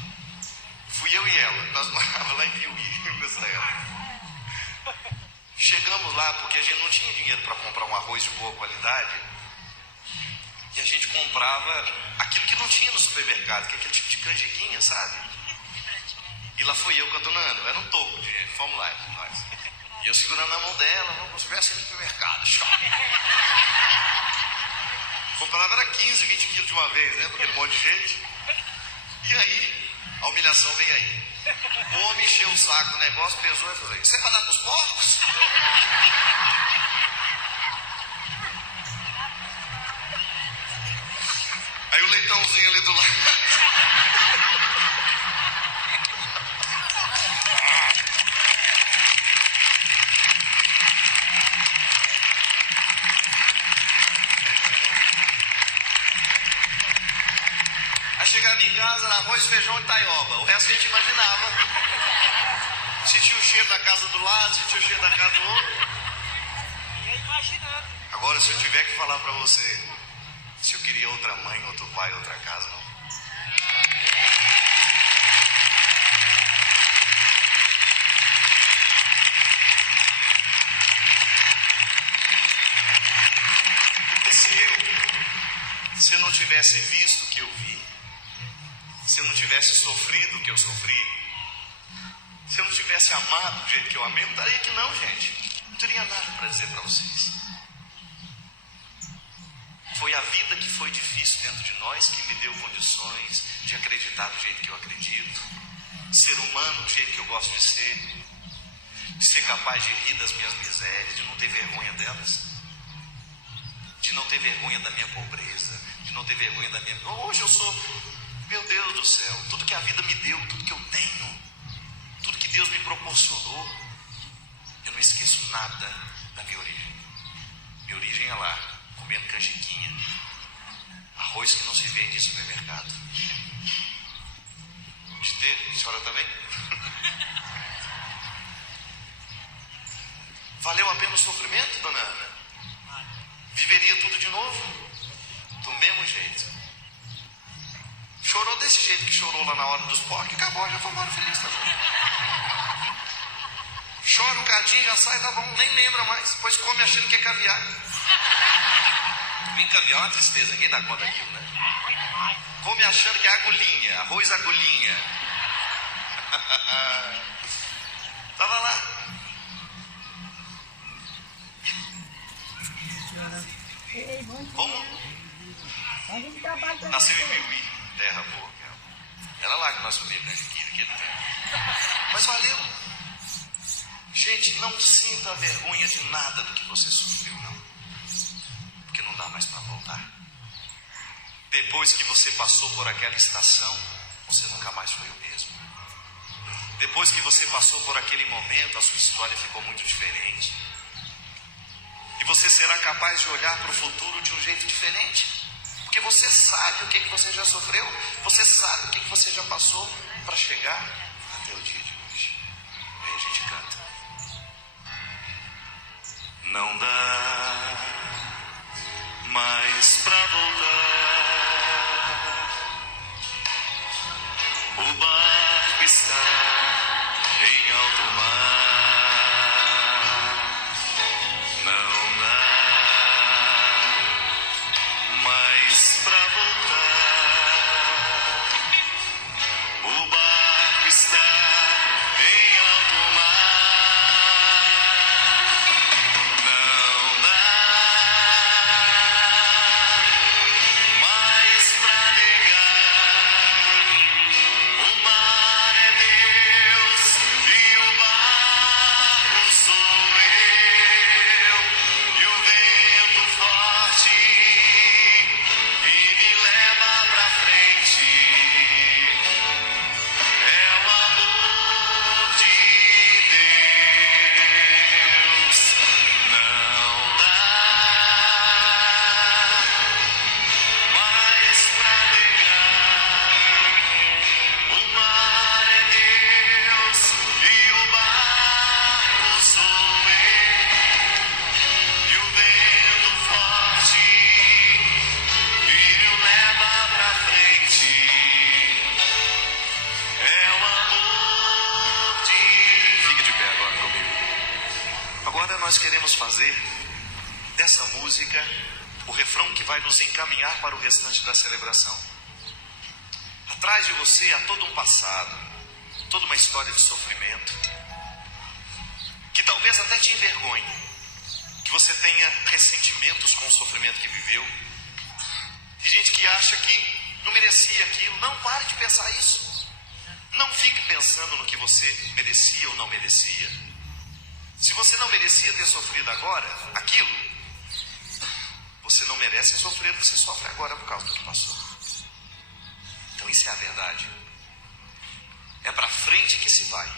Fui eu e ela, nós morávamos lá em Piuí nessa época. Chegamos lá porque a gente não tinha dinheiro para comprar um arroz de boa qualidade. E a gente comprava aquilo que não tinha no supermercado, que é aquele tipo de canjiquinha, sabe? E lá fui eu com a dona Ana, era um toco de gente, fomos lá, nós. E eu segurando na mão dela, vamos ver assim no supermercado, comprava era 15, 20 quilos de uma vez, né? Porque um monte de gente. E aí, a humilhação veio aí. O homem encheu o saco do negócio, pesou e falou: você vai dar pros porcos? Aí o leitãozinho ali do lado. Aí chegava em casa, era arroz, feijão e taioba. O resto a gente imaginava. Sentia o cheiro da casa do lado, sentia o cheiro da casa do outro. Agora, se eu tiver que falar pra você, se eu queria outra mãe, outro pai, outra casa, não. Porque se eu não tivesse visto o que eu vi, se eu não tivesse sofrido o que eu sofri, se eu não tivesse amado do jeito que eu amei, não estaria aqui não, gente. Não teria nada para dizer para vocês. Foi a vida que foi difícil dentro de nós que me deu condições de acreditar do jeito que eu acredito, de ser humano do jeito que eu gosto de ser capaz de rir das minhas misérias, de não ter vergonha delas, de não ter vergonha da minha pobreza, de não ter vergonha da minha... Hoje eu sou, meu Deus do céu, tudo que a vida me deu, tudo que eu tenho, tudo que Deus me proporcionou, eu não esqueço nada da minha origem. Minha origem é lá, comendo canjiquinha, arroz que não se vende em supermercado. A senhora também? Valeu a pena o sofrimento, dona Ana? Viveria tudo de novo? Do mesmo jeito. Chorou desse jeito que chorou lá na hora dos porcos, acabou, já foi embora feliz, tá bom? Chora um cadinho, já sai, tá bom, nem lembra mais, depois come achando que é caviar. Vim caviar é uma tristeza, ninguém dá conta daquilo, né? Come achando que é agulhinha, arroz agulhinha. Tava lá. Como? Nasceu em Piuí, terra boa. Era lá que nós comíamos, né? Naquele tempo. Mas valeu. Gente, não sinta vergonha de nada do que você sofreu, não. Porque não dá mais para voltar. Depois que você passou por aquela estação, você nunca mais foi o mesmo. Depois que você passou por aquele momento, a sua história ficou muito diferente. E você será capaz de olhar para o futuro de um jeito diferente. Porque você sabe o que você já sofreu. Você sabe o que você já passou para chegar até o dia de hoje. gente canta. Não dá mais pra voltar. O barco está em alto mar. Não dá mais pra voltar. O barco está em alto mar. Não dá mais pra negar. O mar é Deus e o barco sou eu. E o vento forte e me leva pra frente. É o amor de Deus. Não dá mais pra negar. O mar é Deus e o barco sou eu. E o vento forte e me leva pra frente. É o amor de... Fique de pé agora comigo. Agora nós queremos fazer dessa música o refrão que vai nos encaminhar para o restante da celebração. Atrás de você há todo um passado, toda uma história de sofrimento, que talvez até te envergonhe, que você tenha ressentimentos com o sofrimento que viveu. Tem gente que acha que não merecia aquilo. Não, pare de pensar isso. Não fique pensando no que você merecia ou não merecia. Se você não merecia ter sofrido agora aquilo, você não merece sofrer o que você sofre agora por causa do que passou. Então isso é a verdade. É para frente que se vai.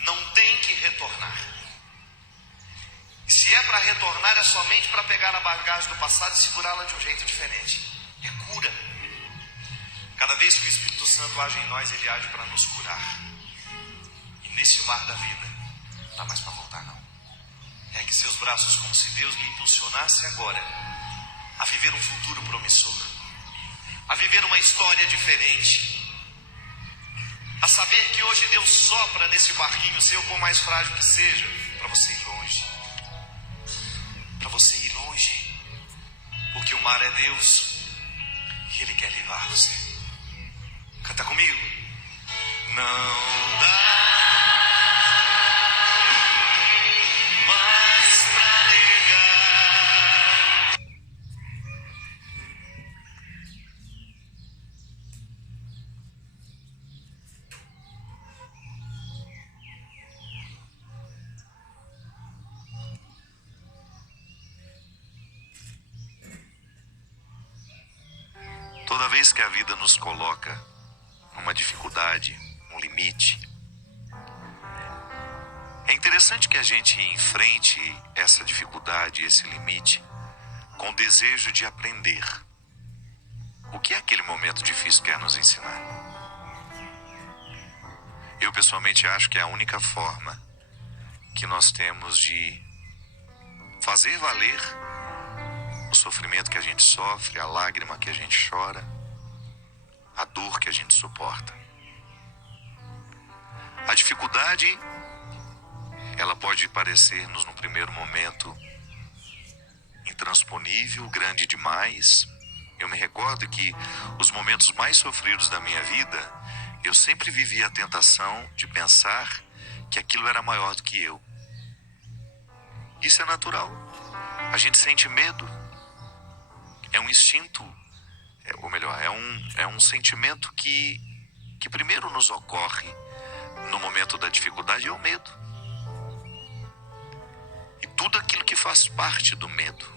Não tem que retornar. E se é para retornar, é somente para pegar a bagagem do passado e segurá-la de um jeito diferente. É cura. Cada vez que o Espírito Santo age em nós, ele age para nos curar. E nesse mar da vida, não dá mais para voltar não. Ergue seus braços como se Deus lhe impulsionasse agora a viver um futuro promissor, a viver uma história diferente, a saber que hoje Deus sopra nesse barquinho seu, por mais frágil que seja, para você ir longe. Para você ir longe, porque o mar é Deus e Ele quer levar você. Canta comigo. Não dá mais pra negar. Toda vez que a vida nos coloca numa dificuldade, um limite, é interessante que a gente enfrente essa dificuldade, esse limite, com o desejo de aprender. O que aquele momento difícil quer nos ensinar? Eu pessoalmente acho que é a única forma que nós temos de fazer valer o sofrimento que a gente sofre, a lágrima que a gente chora, a dor que a gente suporta. A dificuldade, ela pode parecer-nos no primeiro momento intransponível, grande demais. Eu me recordo que os momentos mais sofridos da minha vida, eu sempre vivi a tentação de pensar que aquilo era maior do que eu. Isso é natural. A gente sente medo. É um instinto, ou melhor, é um sentimento que primeiro nos ocorre no momento da dificuldade, é o medo. E tudo aquilo que faz parte do medo,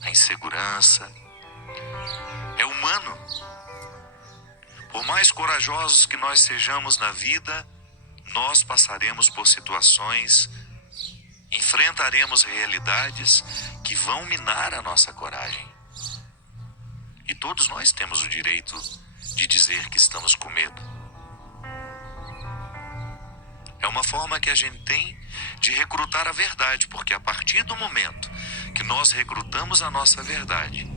a insegurança, é humano. Por mais corajosos que nós sejamos na vida, nós passaremos por situações, enfrentaremos realidades que vão minar a nossa coragem. E todos nós temos o direito de dizer que estamos com medo. É uma uma forma que a gente tem de recrutar a verdade, porque a partir do momento que nós recrutamos a nossa verdade,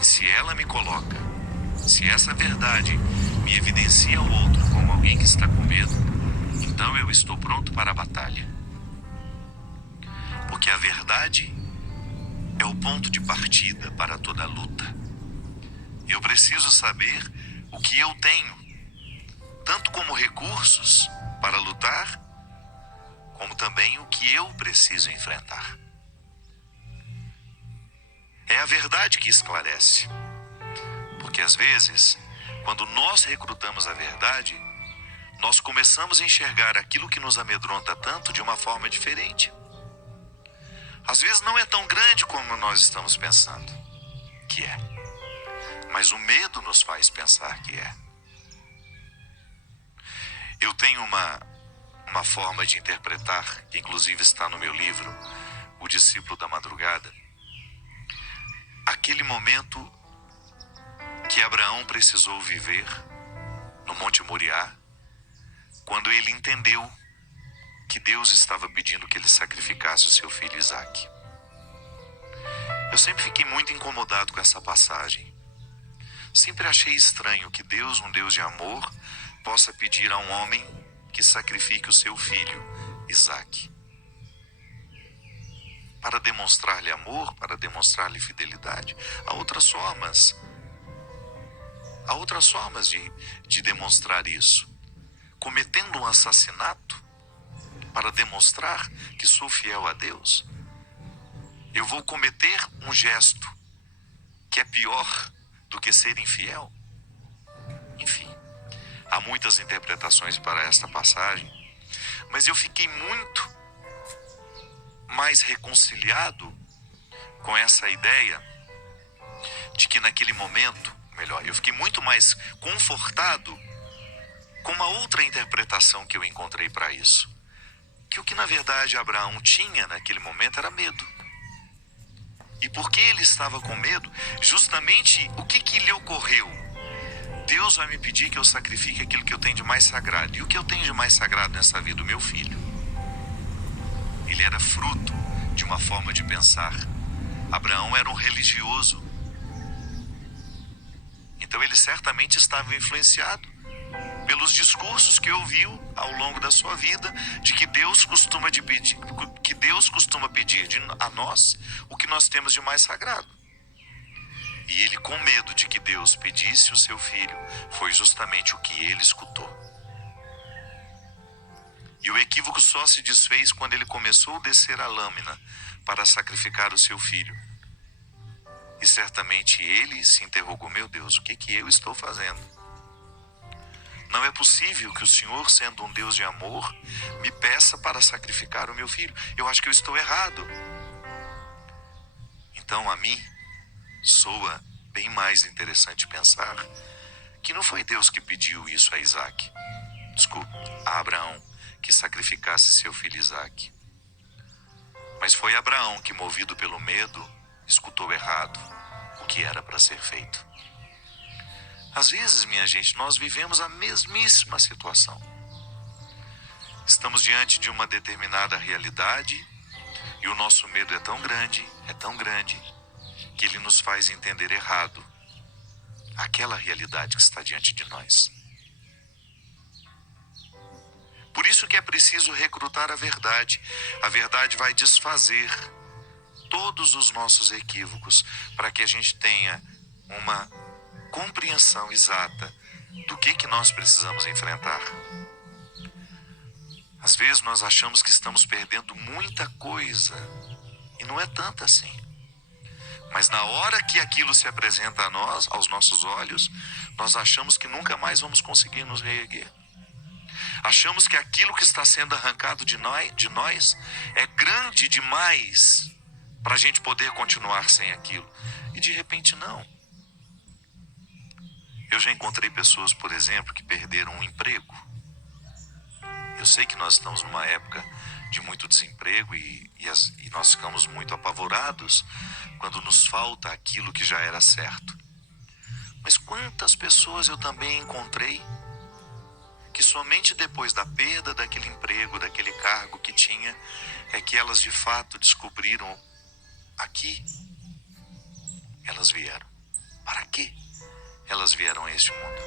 se ela me coloca, se essa verdade me evidencia o outro como alguém que está com medo, então eu estou pronto para a batalha. Porque a verdade é o ponto de partida para toda a luta. Eu preciso saber o que eu tenho, tanto como recursos para lutar, como também o que eu preciso enfrentar. É a verdade que esclarece. Porque às vezes, quando nós recrutamos a verdade, nós começamos a enxergar aquilo que nos amedronta tanto de uma forma diferente. Às vezes não é tão grande como nós estamos pensando que é. Mas o medo nos faz pensar que é. Eu tenho uma forma de interpretar, que inclusive está no meu livro, O Discípulo da Madrugada. Aquele momento que Abraão precisou viver no Monte Moriá, quando ele entendeu que Deus estava pedindo que ele sacrificasse o seu filho Isaque. Eu sempre fiquei muito incomodado com essa passagem. Sempre achei estranho que Deus, um Deus de amor, possa pedir a um homem que sacrifique o seu filho Isaque. Para demonstrar-lhe amor, para demonstrar-lhe fidelidade. Há outras formas de demonstrar isso. Cometendo um assassinato para demonstrar que sou fiel a Deus. Eu vou cometer um gesto que é pior do que ser infiel. Enfim, há muitas interpretações para esta passagem, mas eu fiquei muito mais reconciliado com essa ideia de que naquele momento, eu fiquei muito mais confortado com uma outra interpretação que eu encontrei para isso. Que o que na verdade Abraão tinha naquele momento era medo. E porque ele estava com medo, justamente o que lhe ocorreu? Deus vai me pedir que eu sacrifique aquilo que eu tenho de mais sagrado. E o que eu tenho de mais sagrado nessa vida? O meu filho. Ele era fruto de uma forma de pensar. Abraão era um religioso. Então ele certamente estava influenciado pelos discursos que ouviu ao longo da sua vida, de que Deus costuma pedir a nós o que nós temos de mais sagrado. E ele, com medo de que Deus pedisse o seu filho, foi justamente o que ele escutou. E o equívoco só se desfez quando ele começou a descer a lâmina para sacrificar o seu filho. E certamente ele se interrogou: meu Deus, o que eu estou fazendo? Não é possível que o Senhor, sendo um Deus de amor, me peça para sacrificar o meu filho. Eu acho que eu estou errado. Então a mim soa bem mais interessante pensar que não foi Deus que pediu isso a Abraão, que sacrificasse seu filho Isaque. Mas foi Abraão que, movido pelo medo, escutou errado o que era para ser feito. Às vezes, minha gente, nós vivemos a mesmíssima situação. Estamos diante de uma determinada realidade e o nosso medo é tão grande, que ele nos faz entender errado aquela realidade que está diante de nós. Por isso que é preciso recrutar a verdade. A verdade vai desfazer todos os nossos equívocos para que a gente tenha uma compreensão exata do que nós precisamos enfrentar. Às vezes nós achamos que estamos perdendo muita coisa e não é tanto assim. Mas na hora que aquilo se apresenta a nós, aos nossos olhos, nós achamos que nunca mais vamos conseguir nos reerguer. Achamos que aquilo que está sendo arrancado de nós é grande demais para a gente poder continuar sem aquilo. E de repente não. Eu já encontrei pessoas, por exemplo, que perderam um emprego. Eu sei que nós estamos numa época de muito desemprego e nós ficamos muito apavorados quando nos falta aquilo que já era certo. Mas quantas pessoas eu também encontrei que somente depois da perda daquele emprego, daquele cargo que tinha, é que elas de fato descobriram aqui elas vieram. Para quê elas vieram a este mundo?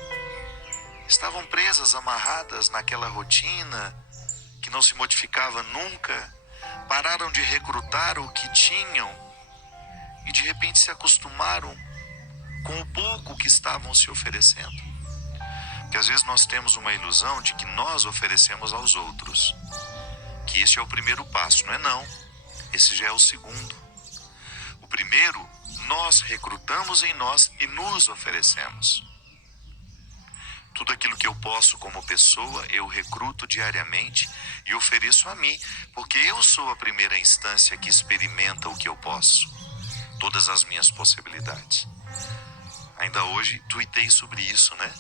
Estavam presas, amarradas naquela rotina que não se modificava nunca, pararam de recrutar o que tinham e de repente se acostumaram com o pouco que estavam se oferecendo. Porque às vezes nós temos uma ilusão de que nós oferecemos aos outros, que esse é o primeiro passo. Não é não, esse já é o segundo. O primeiro, nós recrutamos em nós e nos oferecemos. Tudo aquilo que eu posso como pessoa, eu recruto diariamente e ofereço a mim, porque eu sou a primeira instância que experimenta o que eu posso, todas as minhas possibilidades. Ainda hoje tuitei sobre isso, né?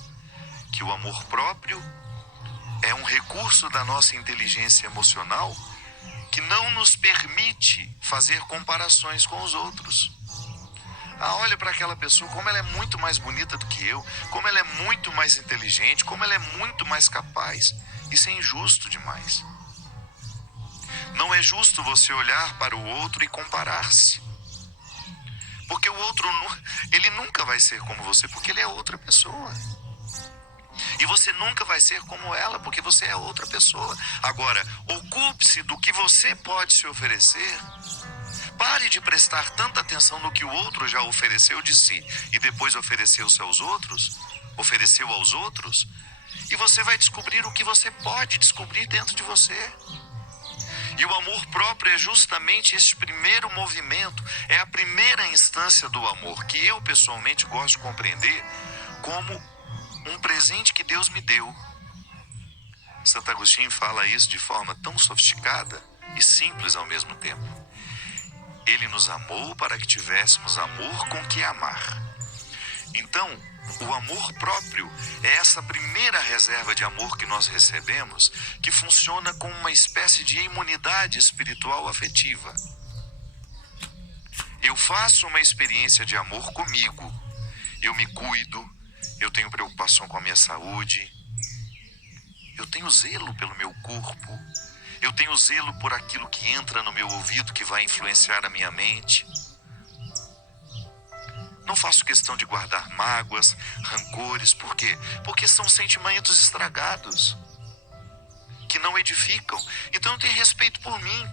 Que o amor próprio é um recurso da nossa inteligência emocional que não nos permite fazer comparações com os outros. Olha para aquela pessoa, como ela é muito mais bonita do que eu, como ela é muito mais inteligente, como ela é muito mais capaz. Isso é injusto demais. Não é justo você olhar para o outro e comparar-se. Porque o outro, ele nunca vai ser como você, porque ele é outra pessoa. E você nunca vai ser como ela, porque você é outra pessoa. Agora, ocupe-se do que você pode se oferecer. Pare de prestar tanta atenção no que o outro já ofereceu de si e depois ofereceu aos outros, e você vai descobrir o que você pode descobrir dentro de você. E o amor próprio é justamente esse primeiro movimento, é a primeira instância do amor, que eu pessoalmente gosto de compreender como um presente que Deus me deu. Santo Agostinho fala isso de forma tão sofisticada e simples ao mesmo tempo. Ele nos amou para que tivéssemos amor com que amar. Então, o amor próprio é essa primeira reserva de amor que nós recebemos, que funciona como uma espécie de imunidade espiritual afetiva. Eu faço uma experiência de amor comigo. Eu me cuido, eu tenho preocupação com a minha saúde, eu tenho zelo pelo meu corpo, eu tenho zelo por aquilo que entra no meu ouvido, que vai influenciar a minha mente. Não faço questão de guardar mágoas, rancores. Por quê? Porque são sentimentos estragados, que não edificam. Então eu tenho respeito por mim.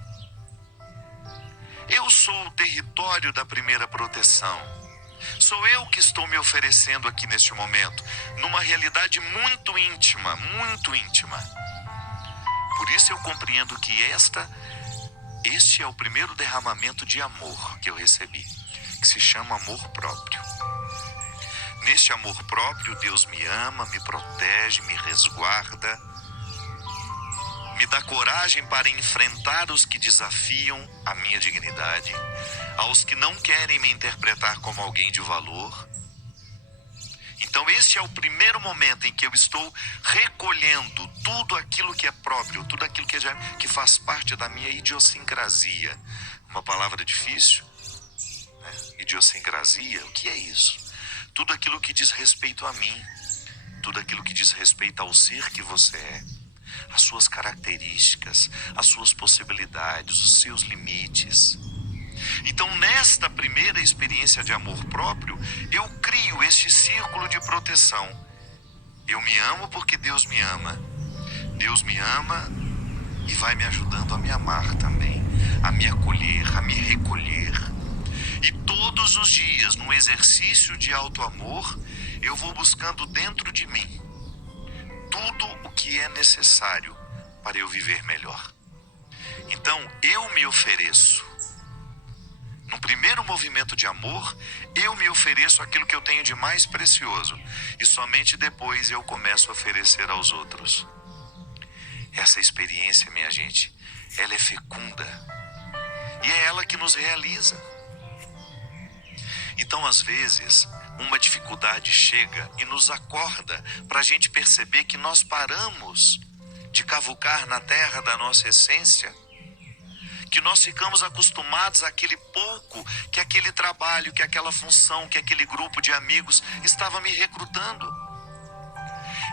Eu sou o território da primeira proteção. Sou eu que estou me oferecendo aqui neste momento, numa realidade muito íntima, muito íntima. Por isso eu compreendo que este é o primeiro derramamento de amor que eu recebi, que se chama amor próprio. Neste amor próprio, Deus me ama, me protege, me resguarda, me dá coragem para enfrentar os que desafiam a minha dignidade, aos que não querem me interpretar como alguém de valor. Então este é o primeiro momento em que eu estou recolhendo tudo aquilo que é próprio, tudo aquilo que faz parte da minha idiosincrasia. Uma palavra difícil, né? Idiosincrasia, o que é isso? Tudo aquilo que diz respeito a mim, tudo aquilo que diz respeito ao ser que você é, as suas características, as suas possibilidades, os seus limites. Então, nesta primeira experiência de amor próprio, eu crio este círculo de proteção. Eu me amo porque Deus me ama. Deus me ama e vai me ajudando a me amar também, a me acolher, a me recolher. E todos os dias, no exercício de auto-amor, eu vou buscando dentro de mim tudo o que é necessário para eu viver melhor. Então, eu me ofereço. No primeiro movimento de amor, eu me ofereço aquilo que eu tenho de mais precioso. E somente depois eu começo a oferecer aos outros. Essa experiência, minha gente, ela é fecunda. E é ela que nos realiza. Então, às vezes, uma dificuldade chega e nos acorda para a gente perceber que nós paramos de cavucar na terra da nossa essência, que nós ficamos acostumados àquele pouco, que aquele trabalho, que aquela função, que aquele grupo de amigos estava me recrutando.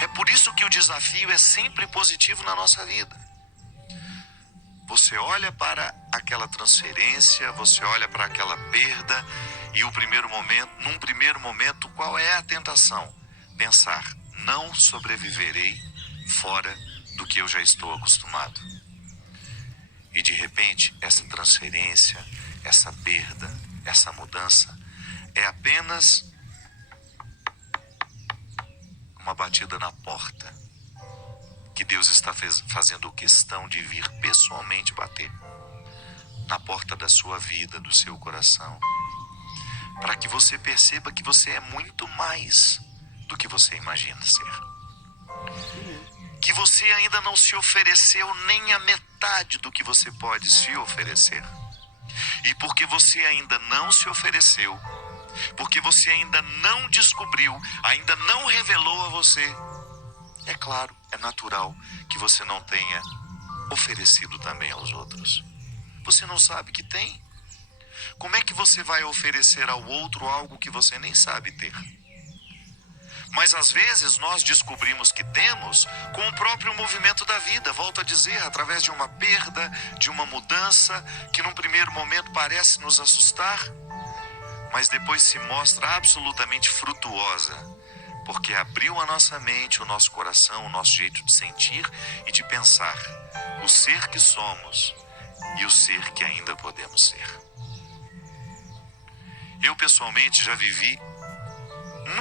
É por isso que o desafio é sempre positivo na nossa vida. Você olha para aquela transferência, você olha para aquela perda e num primeiro momento, qual é a tentação? Pensar, não sobreviverei fora do que eu já estou acostumado. E de repente, essa transferência, essa perda, essa mudança é apenas uma batida na porta que Deus está fazendo questão de vir pessoalmente bater na porta da sua vida, do seu coração, para que você perceba que você é muito mais do que você imagina ser. Que você ainda não se ofereceu nem a metade do que você pode se oferecer. E porque você ainda não se ofereceu, porque você ainda não descobriu, ainda não revelou a você, é claro, é natural que você não tenha oferecido também aos outros. Você não sabe que tem. Como é que você vai oferecer ao outro algo que você nem sabe ter? Mas às vezes nós descobrimos que temos com o próprio movimento da vida, volto a dizer, através de uma perda, de uma mudança, que num primeiro momento parece nos assustar, mas depois se mostra absolutamente frutuosa, porque abriu a nossa mente, o nosso coração, o nosso jeito de sentir e de pensar, o ser que somos e o ser que ainda podemos ser. Eu pessoalmente já vivi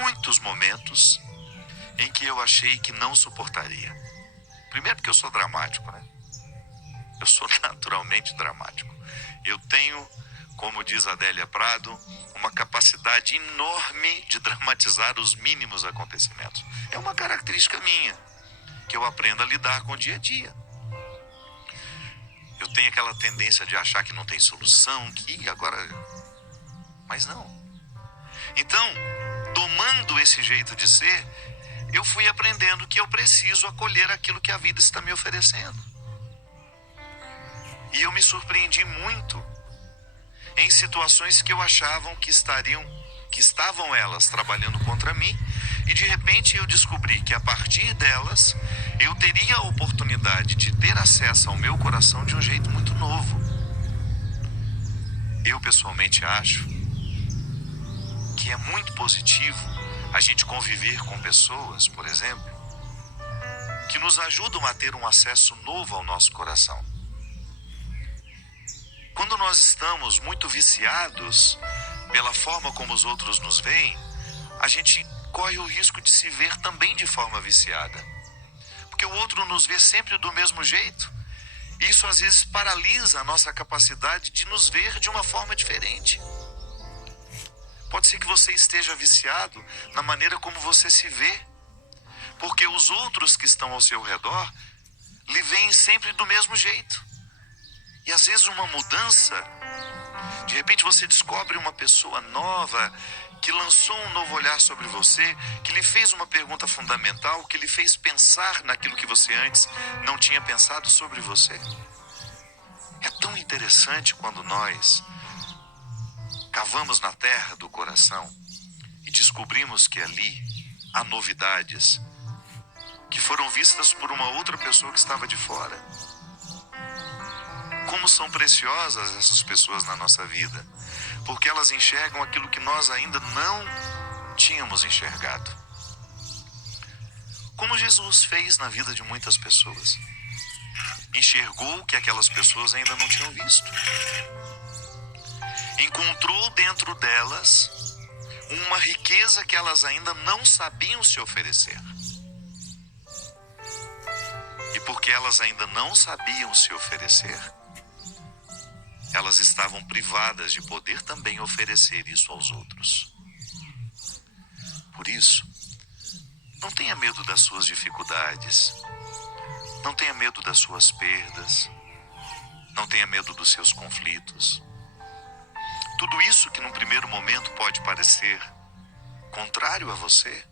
muitos momentos em que eu achei que não suportaria. Primeiro porque eu sou dramático, né? Eu sou naturalmente dramático. Eu tenho, como diz Adélia Prado, uma capacidade enorme de dramatizar os mínimos acontecimentos. É uma característica minha, que eu aprendo a lidar com o dia a dia. Eu tenho aquela tendência de achar que não tem solução, que agora... Mas não. Então, tomando esse jeito de ser, eu fui aprendendo que eu preciso acolher aquilo que a vida está me oferecendo. E eu me surpreendi muito em situações que eu achava que estavam elas trabalhando contra mim, e de repente eu descobri que a partir delas eu teria a oportunidade de ter acesso ao meu coração de um jeito muito novo. Eu pessoalmente acho que é muito positivo a gente conviver com pessoas, por exemplo, que nos ajudam a ter um acesso novo ao nosso coração. Quando nós estamos muito viciados pela forma como os outros nos veem, a gente corre o risco de se ver também de forma viciada. Porque o outro nos vê sempre do mesmo jeito. E isso às vezes paralisa a nossa capacidade de nos ver de uma forma diferente. Pode ser que você esteja viciado na maneira como você se vê, porque os outros que estão ao seu redor lhe veem sempre do mesmo jeito. E às vezes uma mudança, de repente você descobre uma pessoa nova, que lançou um novo olhar sobre você, que lhe fez uma pergunta fundamental, que lhe fez pensar naquilo que você antes não tinha pensado sobre você. É tão interessante quando nós cavamos na terra do coração e descobrimos que ali há novidades que foram vistas por uma outra pessoa que estava de fora. Como são preciosas essas pessoas na nossa vida, porque elas enxergam aquilo que nós ainda não tínhamos enxergado. Como Jesus fez na vida de muitas pessoas. Enxergou que aquelas pessoas ainda não tinham visto. Encontrou dentro delas uma riqueza que elas ainda não sabiam se oferecer. E porque elas ainda não sabiam se oferecer, elas estavam privadas de poder também oferecer isso aos outros. Por isso, não tenha medo das suas dificuldades, não tenha medo das suas perdas, não tenha medo dos seus conflitos. Tudo isso que num primeiro momento pode parecer contrário a você,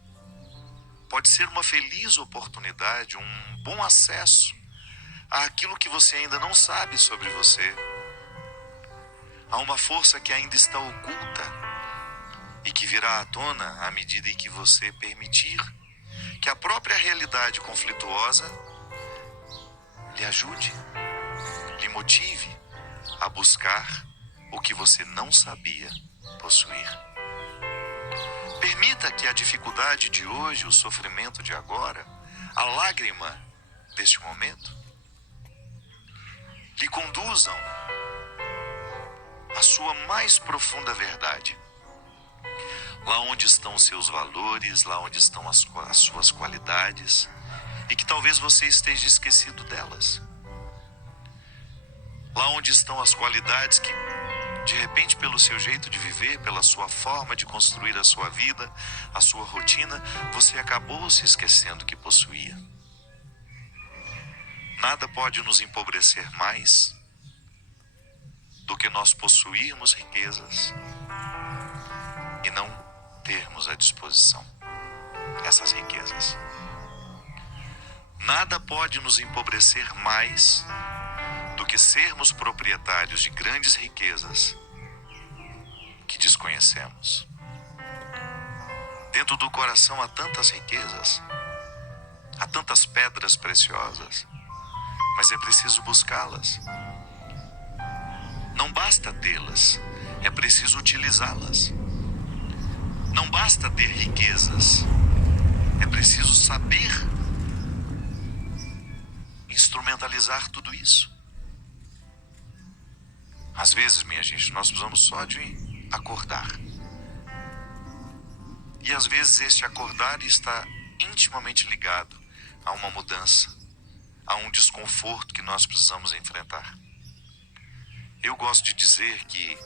pode ser uma feliz oportunidade, um bom acesso àquilo que você ainda não sabe sobre você. Há uma força que ainda está oculta e que virá à tona à medida em que você permitir que a própria realidade conflituosa lhe ajude, lhe motive a buscar o que você não sabia possuir. Permita que a dificuldade de hoje, o sofrimento de agora, a lágrima deste momento, lhe conduzam à sua mais profunda verdade. Lá onde estão os seus valores, lá onde estão as suas qualidades, e que talvez você esteja esquecido delas. Lá onde estão as qualidades que, de repente, pelo seu jeito de viver, pela sua forma de construir a sua vida, a sua rotina, você acabou se esquecendo que possuía. Nada pode nos empobrecer mais do que nós possuirmos riquezas e não termos à disposição essas riquezas. Nada pode nos empobrecer mais do que sermos proprietários de grandes riquezas que desconhecemos. Dentro do coração há tantas riquezas, há tantas pedras preciosas, mas é preciso buscá-las. Não basta tê-las, é preciso utilizá-las. Não basta ter riquezas, é preciso saber instrumentalizar tudo isso. Às vezes, minha gente, nós precisamos só de acordar. E às vezes este acordar está intimamente ligado a uma mudança, a um desconforto que nós precisamos enfrentar. Eu gosto de dizer que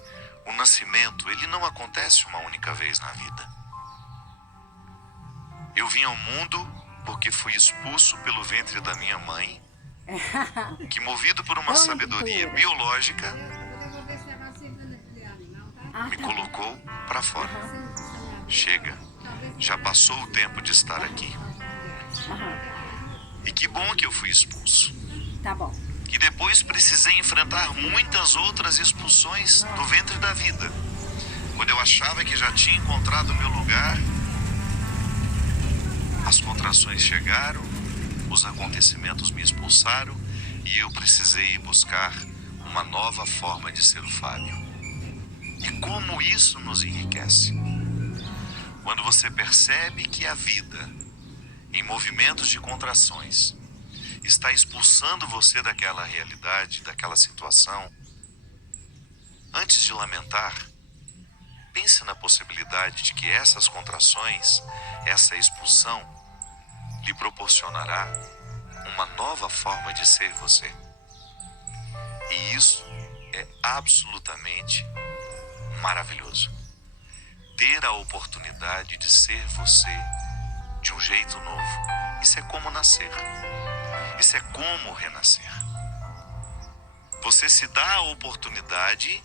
o nascimento, ele não acontece uma única vez na vida. Eu vim ao mundo porque fui expulso pelo ventre da minha mãe, que, movido por uma sabedoria biológica, me colocou para fora. Chega, já passou o tempo de estar aqui. E que bom que eu fui expulso. Tá bom. E depois precisei enfrentar muitas outras expulsões do ventre da vida. Quando eu achava que já tinha encontrado o meu lugar, as contrações chegaram, os acontecimentos me expulsaram e eu precisei ir buscar uma nova forma de ser o Fábio. E como isso nos enriquece? Quando você percebe que a vida, em movimentos de contrações, está expulsando você daquela realidade, daquela situação, antes de lamentar, pense na possibilidade de que essas contrações, essa expulsão, lhe proporcionará uma nova forma de ser você. E isso é absolutamente maravilhoso. Ter a oportunidade de ser você de um jeito novo. Isso é como nascer. Isso é como renascer. Você se dá a oportunidade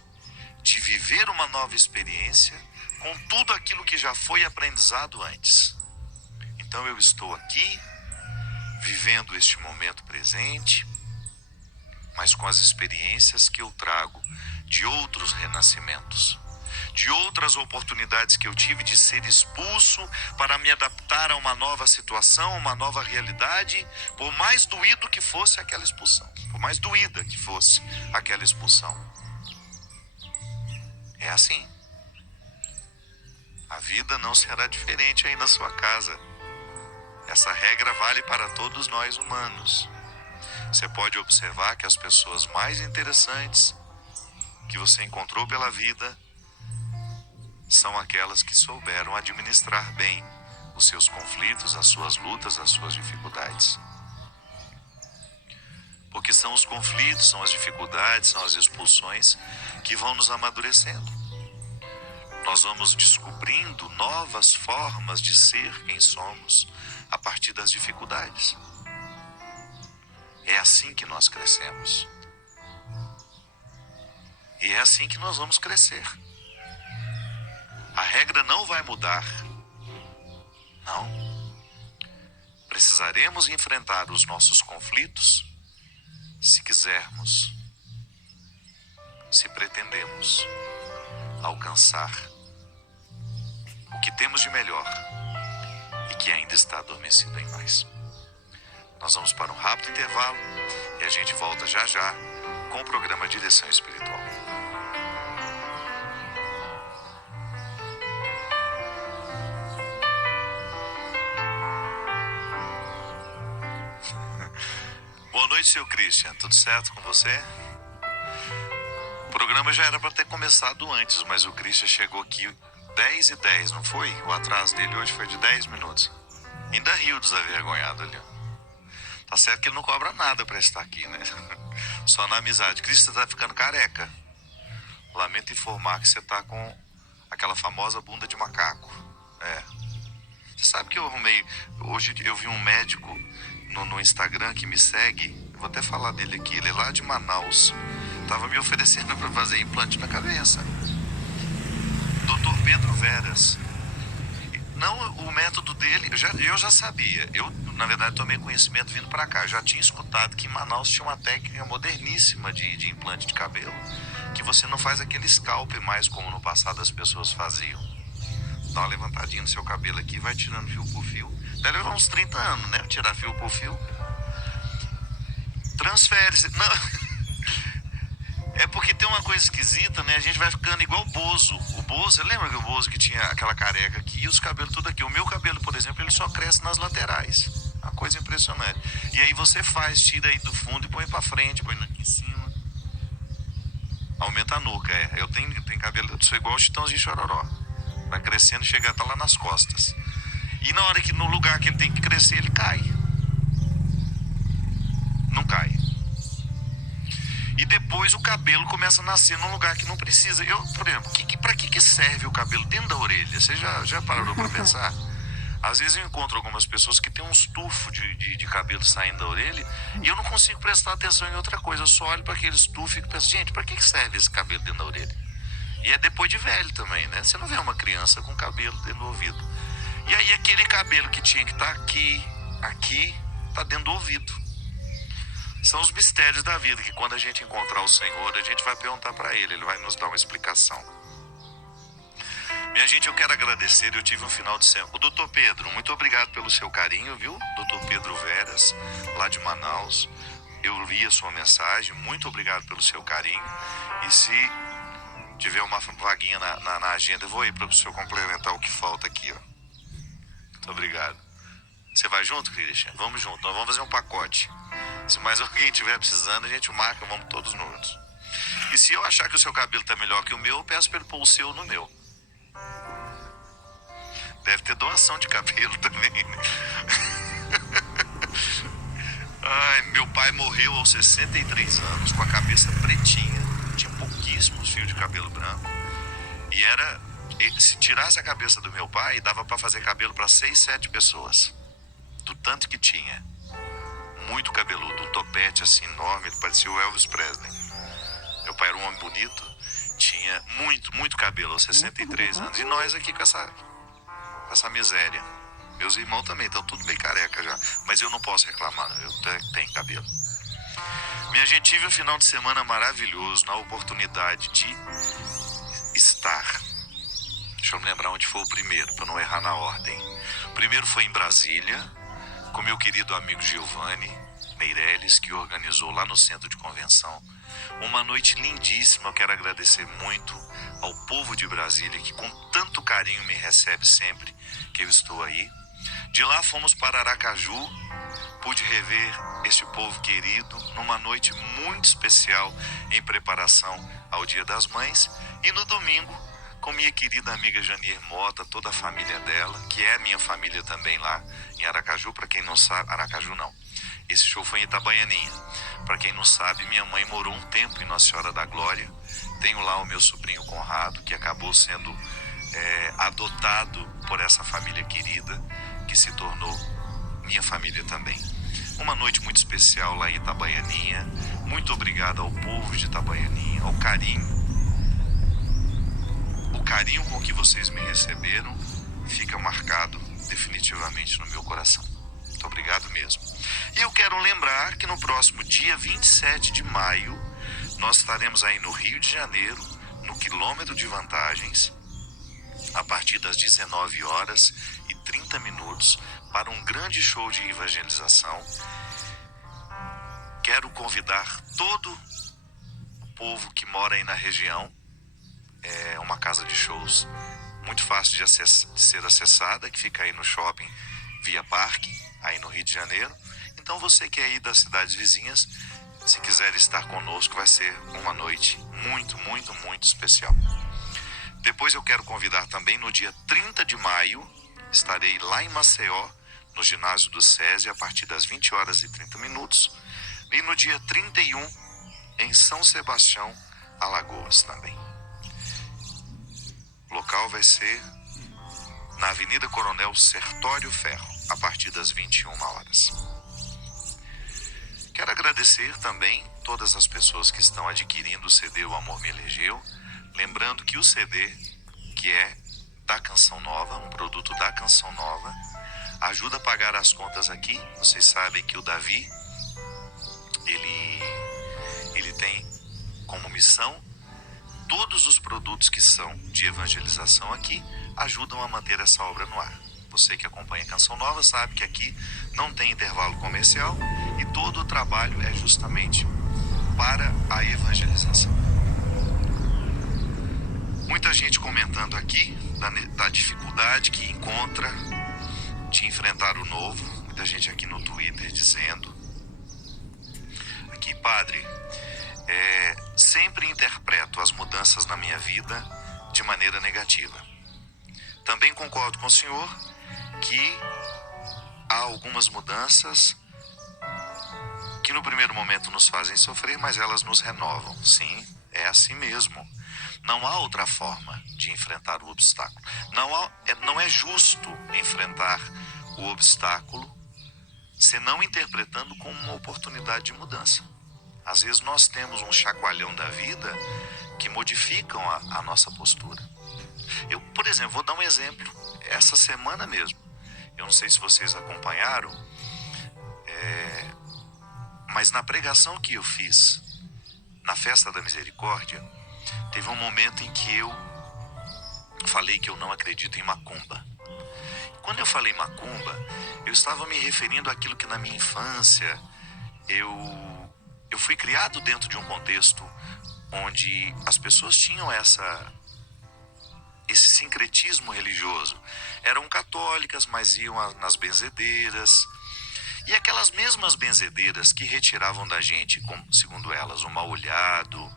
de viver uma nova experiência com tudo aquilo que já foi aprendizado antes. Então eu estou aqui, vivendo este momento presente, mas com as experiências que eu trago de outros renascimentos, de outras oportunidades que eu tive de ser expulso para me adaptar a uma nova situação, uma nova realidade, por mais doído que fosse aquela expulsão, por mais doída que fosse aquela expulsão. É assim. A vida não será diferente aí na sua casa. Essa regra vale para todos nós humanos. Você pode observar que as pessoas mais interessantes que você encontrou pela vida são aquelas que souberam administrar bem os seus conflitos, as suas lutas, as suas dificuldades. Porque são os conflitos, são as dificuldades, são as expulsões que vão nos amadurecendo. Nós vamos descobrindo novas formas de ser quem somos a partir das dificuldades. É assim que nós crescemos. E é assim que nós vamos crescer. A regra não vai mudar. Não. Precisaremos enfrentar os nossos conflitos se quisermos, se pretendemos alcançar o que temos de melhor e que ainda está adormecido em nós. Nós vamos para um rápido intervalo e a gente volta já já com o programa Direção Espiritual. Boa noite, seu Christian. Tudo certo com você? O programa já era para ter começado antes, mas o Christian chegou aqui 10h10, não foi? O atraso dele hoje foi de 10 minutos. Ainda riu desavergonhado ali. Tá certo que ele não cobra nada para estar aqui, né? Só na amizade. Christian, você tá ficando careca. Lamento informar que você tá com aquela famosa bunda de macaco. Você sabe que eu arrumei... Hoje eu vi um médico no Instagram que me segue. Vou até falar dele aqui. Ele é lá de Manaus. Tava me oferecendo para fazer implante na cabeça. Dr. Pedro Veras. Não, o método dele, eu já sabia. Eu, na verdade, tomei conhecimento vindo para cá. Eu já tinha escutado que em Manaus tinha uma técnica moderníssima de implante de cabelo, que você não faz aquele scalp mais como no passado as pessoas faziam. Dá uma levantadinha no seu cabelo aqui, vai tirando fio por fio. Deve levar uns 30 anos, né? Tirar fio por fio. Transfere-se. Não... É porque tem uma coisa esquisita, né? A gente vai ficando igual o Bozo. O Bozo, você lembra que o Bozo que tinha aquela careca aqui e os cabelos tudo aqui? O meu cabelo, por exemplo, ele só cresce nas laterais. Uma coisa impressionante. E aí você tira aí do fundo e põe pra frente, põe aqui em cima. Aumenta a nuca, Eu tenho cabelo, eu sou igual o Chitãozinho Chororó. Vai crescendo e chega até lá nas costas. E na hora que no lugar que ele tem que crescer, ele cai. Não cai. E depois o cabelo começa a nascer num lugar que não precisa. Por exemplo, pra que serve o cabelo dentro da orelha? Você já parou pra pensar? Às vezes eu encontro algumas pessoas que têm um estufo de cabelo saindo da orelha e eu não consigo prestar atenção em outra coisa. Eu só olho para aquele estufo e penso, gente, pra que serve esse cabelo dentro da orelha? E é depois de velho também, né? Você não vê uma criança com cabelo dentro do ouvido. E aí aquele cabelo que tinha que estar aqui, tá dentro do ouvido. São os mistérios da vida, que quando a gente encontrar o Senhor, a gente vai perguntar para Ele vai nos dar uma explicação. Minha gente, eu quero agradecer, eu tive um final de semana. O doutor Pedro, muito obrigado pelo seu carinho, viu? Doutor Pedro Veras, lá de Manaus. Eu li a sua mensagem, muito obrigado pelo seu carinho. E se tiver uma vaguinha na agenda, eu vou ir para o senhor complementar o que falta aqui, ó. Muito obrigado. Você vai junto, Christian? Vamos junto, nós vamos fazer um pacote. Se mais alguém estiver precisando, a gente marca, vamos todos juntos. E se eu achar que o seu cabelo está melhor que o meu, eu peço para ele pôr o seu no meu. Deve ter doação de cabelo também, né? Ai, meu pai morreu aos 63 anos, com a cabeça pretinha, tinha pouquíssimos fios de cabelo branco. E se tirasse a cabeça do meu pai, dava para fazer cabelo para 6, 7 pessoas. Do tanto que tinha. Muito cabeludo, um topete assim enorme, ele parecia o Elvis Presley. Meu pai era um homem bonito, tinha muito cabelo aos 63 anos. E nós aqui com essa miséria. Meus irmãos também estão tudo bem careca já. Mas eu não posso reclamar, não. Eu tenho cabelo. Minha gente, tive um final de semana maravilhoso, na oportunidade de estar. Deixa eu me lembrar onde foi o primeiro, para não errar na ordem. O primeiro foi em Brasília, com meu querido amigo Giovanni Meirelles, que organizou lá no centro de convenção uma noite lindíssima. Eu quero agradecer muito ao povo de Brasília, que com tanto carinho me recebe sempre que eu estou aí. De lá fomos para Aracaju, pude rever este povo querido numa noite muito especial em preparação ao Dia das Mães. E no domingo, com minha querida amiga Janier Mota, toda a família dela, que é minha família também lá em Aracaju. Para quem não sabe, Aracaju não, esse show foi em Itabaianinha. Para quem não sabe, minha mãe morou um tempo em Nossa Senhora da Glória. Tenho lá o meu sobrinho Conrado, que acabou sendo adotado por essa família querida, que se tornou minha família também. Uma noite muito especial lá em Itabaianinha. Muito obrigado ao povo de Itabaianinha, ao carinho. O carinho com que vocês me receberam fica marcado definitivamente no meu coração. Muito obrigado mesmo. E eu quero lembrar que no próximo dia 27 de maio, nós estaremos aí no Rio de Janeiro, no Quilômetro de Vantagens, a partir das 19 horas, e 30 minutos para um grande show de evangelização. Quero convidar todo o povo que mora aí na região. É uma casa de shows muito fácil de ser acessada, que fica aí no shopping Via Parque, aí no Rio de Janeiro. Então você que é aí das cidades vizinhas, se quiser estar conosco, vai ser uma noite muito, muito, muito especial. Depois eu quero convidar também no dia 30 de maio, estarei lá em Maceió, no ginásio do SESI, a partir das 20 horas e 30 minutos. E no dia 31, em São Sebastião, Alagoas também. O local vai ser na Avenida Coronel Sertório Ferro, a partir das 21 horas. Quero agradecer também todas as pessoas que estão adquirindo o CD O Amor Me Elegeu. Lembrando que o CD, que é da Canção Nova, um produto da Canção Nova, ajuda a pagar as contas aqui. Vocês sabem que o Davi, ele tem como missão todos os produtos que são de evangelização aqui ajudam a manter essa obra no ar. Você que acompanha a Canção Nova sabe que aqui não tem intervalo comercial e todo o trabalho é justamente para a evangelização. Muita gente comentando aqui da dificuldade que encontra de enfrentar o novo. Muita gente aqui no Twitter dizendo aqui, padre, sempre interpreto as mudanças na minha vida de maneira negativa. Também concordo com o senhor que há algumas mudanças que no primeiro momento nos fazem sofrer, mas elas nos renovam. Sim, é assim mesmo. Não há outra forma de enfrentar o obstáculo. Não é justo enfrentar o obstáculo senão interpretando como uma oportunidade de mudança. Às vezes nós temos um chacoalhão da vida que modificam a nossa postura. Eu, por exemplo, vou dar um exemplo. Essa semana mesmo, eu não sei se vocês acompanharam, mas na pregação que eu fiz na Festa da Misericórdia, teve um momento em que eu falei que eu não acredito em macumba. Quando eu falei macumba, eu estava me referindo àquilo que na minha infância eu fui criado dentro de um contexto onde as pessoas tinham esse sincretismo religioso. Eram católicas, mas iam nas benzedeiras. E aquelas mesmas benzedeiras que retiravam da gente, segundo elas, o mal olhado,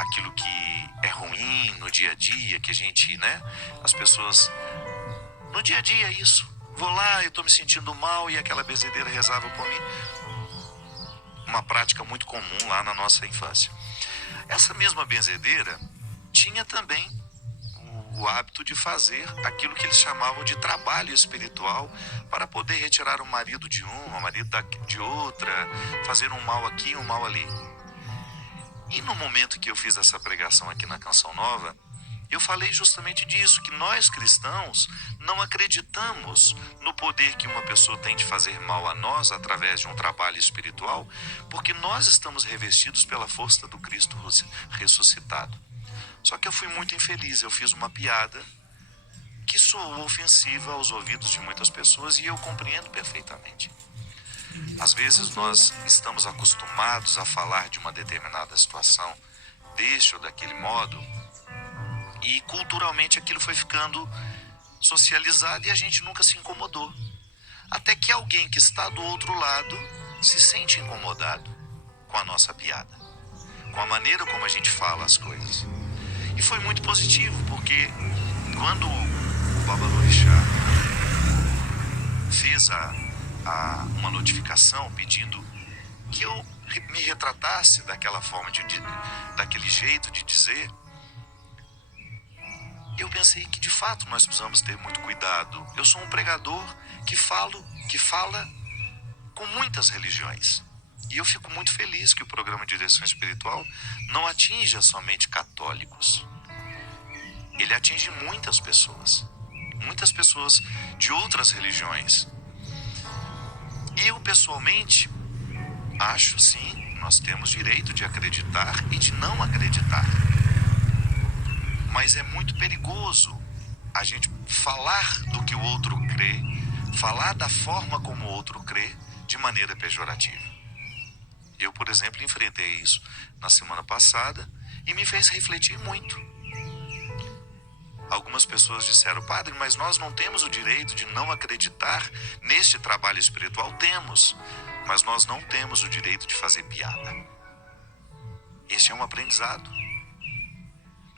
aquilo que é ruim no dia a dia, que a gente, as pessoas, no dia a dia é isso. Vou lá, eu estou me sentindo mal e aquela benzedeira rezava por mim. Uma prática muito comum lá na nossa infância. Essa mesma benzedeira tinha também o hábito de fazer aquilo que eles chamavam de trabalho espiritual para poder retirar o marido de uma, o marido de outra, fazer um mal aqui, um mal ali. E no momento que eu fiz essa pregação aqui na Canção Nova, eu falei justamente disso, que nós cristãos não acreditamos no poder que uma pessoa tem de fazer mal a nós através de um trabalho espiritual, porque nós estamos revestidos pela força do Cristo ressuscitado. Só que eu fui muito infeliz, eu fiz uma piada que soou ofensiva aos ouvidos de muitas pessoas e eu compreendo perfeitamente. Às vezes nós estamos acostumados a falar de uma determinada situação deste ou daquele modo e culturalmente aquilo foi ficando socializado e a gente nunca se incomodou. Até que alguém que está do outro lado se sente incomodado com a nossa piada, com a maneira como a gente fala as coisas. E foi muito positivo, porque quando o Babalorixá fez uma notificação pedindo que eu me retratasse daquela forma, daquele jeito de dizer, eu pensei que de fato nós precisamos ter muito cuidado. Eu sou um pregador que fala com muitas religiões. E eu fico muito feliz que o programa de direção espiritual não atinja somente católicos. Ele atinge muitas pessoas de outras religiões. E eu pessoalmente acho sim, nós temos direito de acreditar e de não acreditar. Mas é muito perigoso a gente falar do que o outro crê, falar da forma como o outro crê de maneira pejorativa. Eu, por exemplo, enfrentei isso na semana passada e me fez refletir muito. Algumas pessoas disseram: padre, mas nós não temos o direito de não acreditar neste trabalho espiritual. Temos, mas nós não temos o direito de fazer piada. Este é um aprendizado.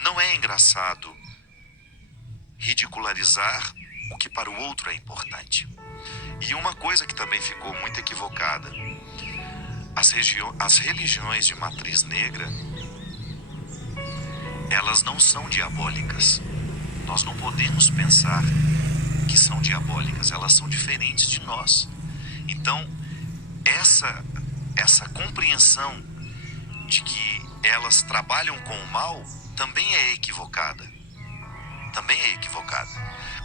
Não é engraçado ridicularizar o que para o outro é importante. E uma coisa que também ficou muito equivocada: as religiões de matriz negra, elas não são diabólicas. Nós não podemos pensar que são diabólicas, elas são diferentes de nós. Então, essa compreensão de que elas trabalham com o mal também é equivocada. Também é equivocada.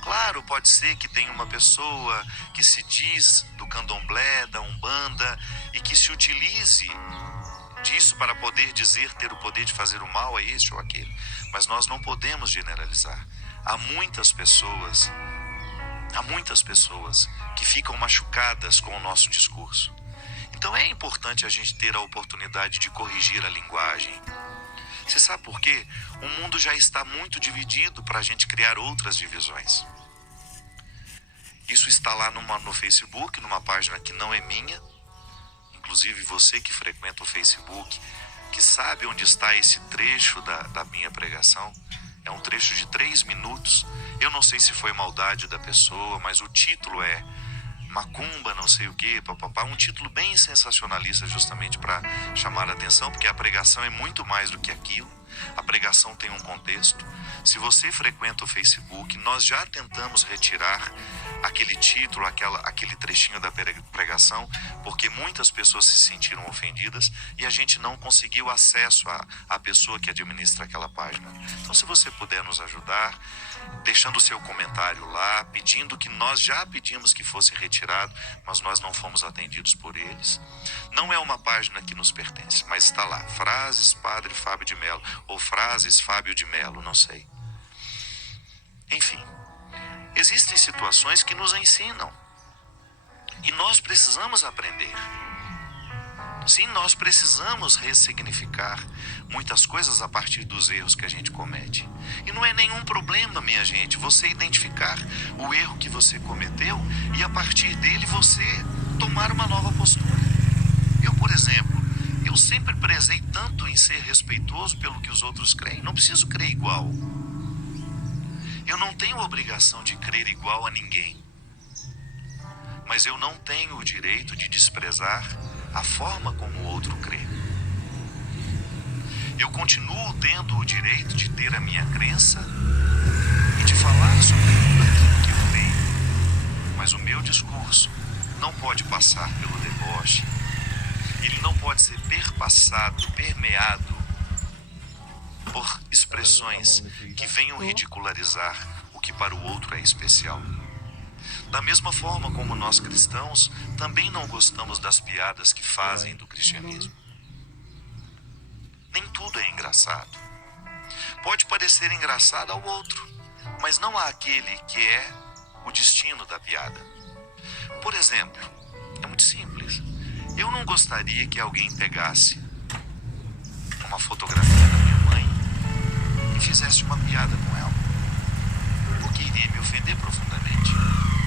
Claro, pode ser que tenha uma pessoa que se diz do candomblé, da umbanda, e que se utilize disso para poder dizer ter o poder de fazer o mal a este ou aquele. Mas nós não podemos generalizar. Há muitas pessoas que ficam machucadas com o nosso discurso. Então é importante a gente ter a oportunidade de corrigir a linguagem. Você sabe por quê? O mundo já está muito dividido para a gente criar outras divisões. Isso está lá no Facebook, numa página que não é minha. Inclusive você que frequenta o Facebook, que sabe onde está esse trecho da minha pregação. É um trecho de 3 minutos. Eu não sei se foi maldade da pessoa, mas o título é Macumba, não sei o que, papapá. Um título bem sensacionalista, justamente para chamar a atenção, porque a pregação é muito mais do que aquilo. A pregação tem um contexto. Se você frequenta o Facebook, nós já tentamos retirar aquele título, aquele trechinho da pregação, porque muitas pessoas se sentiram ofendidas e a gente não conseguiu acesso à pessoa que administra aquela página. Então, se você puder nos ajudar, deixando o seu comentário lá, pedindo que nós já pedimos que fosse retirado, mas nós não fomos atendidos por eles. Não é uma página que nos pertence, mas está lá, Frases Padre Fábio de Mello, ou Frases Fábio de Mello, não sei. Enfim, existem situações que nos ensinam e nós precisamos aprender. Sim, nós precisamos ressignificar muitas coisas a partir dos erros que a gente comete. E não é nenhum problema, minha gente, você identificar o erro que você cometeu e a partir dele você tomar uma nova postura. Eu, por exemplo, eu sempre prezei tanto em ser respeitoso pelo que os outros creem. Não preciso crer igual. Eu não tenho obrigação de crer igual a ninguém. Mas eu não tenho o direito de desprezar a forma como o outro crê. Eu continuo tendo o direito de ter a minha crença e de falar sobre tudo aquilo que eu creio. Mas o meu discurso não pode passar pelo deboche. Ele não pode ser perpassado, permeado por expressões que venham ridicularizar o que para o outro é especial. Da mesma forma como nós cristãos também não gostamos das piadas que fazem do cristianismo. Nem tudo é engraçado. Pode parecer engraçado ao outro, mas não àquele que é o destino da piada. Por exemplo, é muito simples. Eu não gostaria que alguém pegasse uma fotografia da minha mãe e fizesse uma piada com ela, porque iria me ofender profundamente.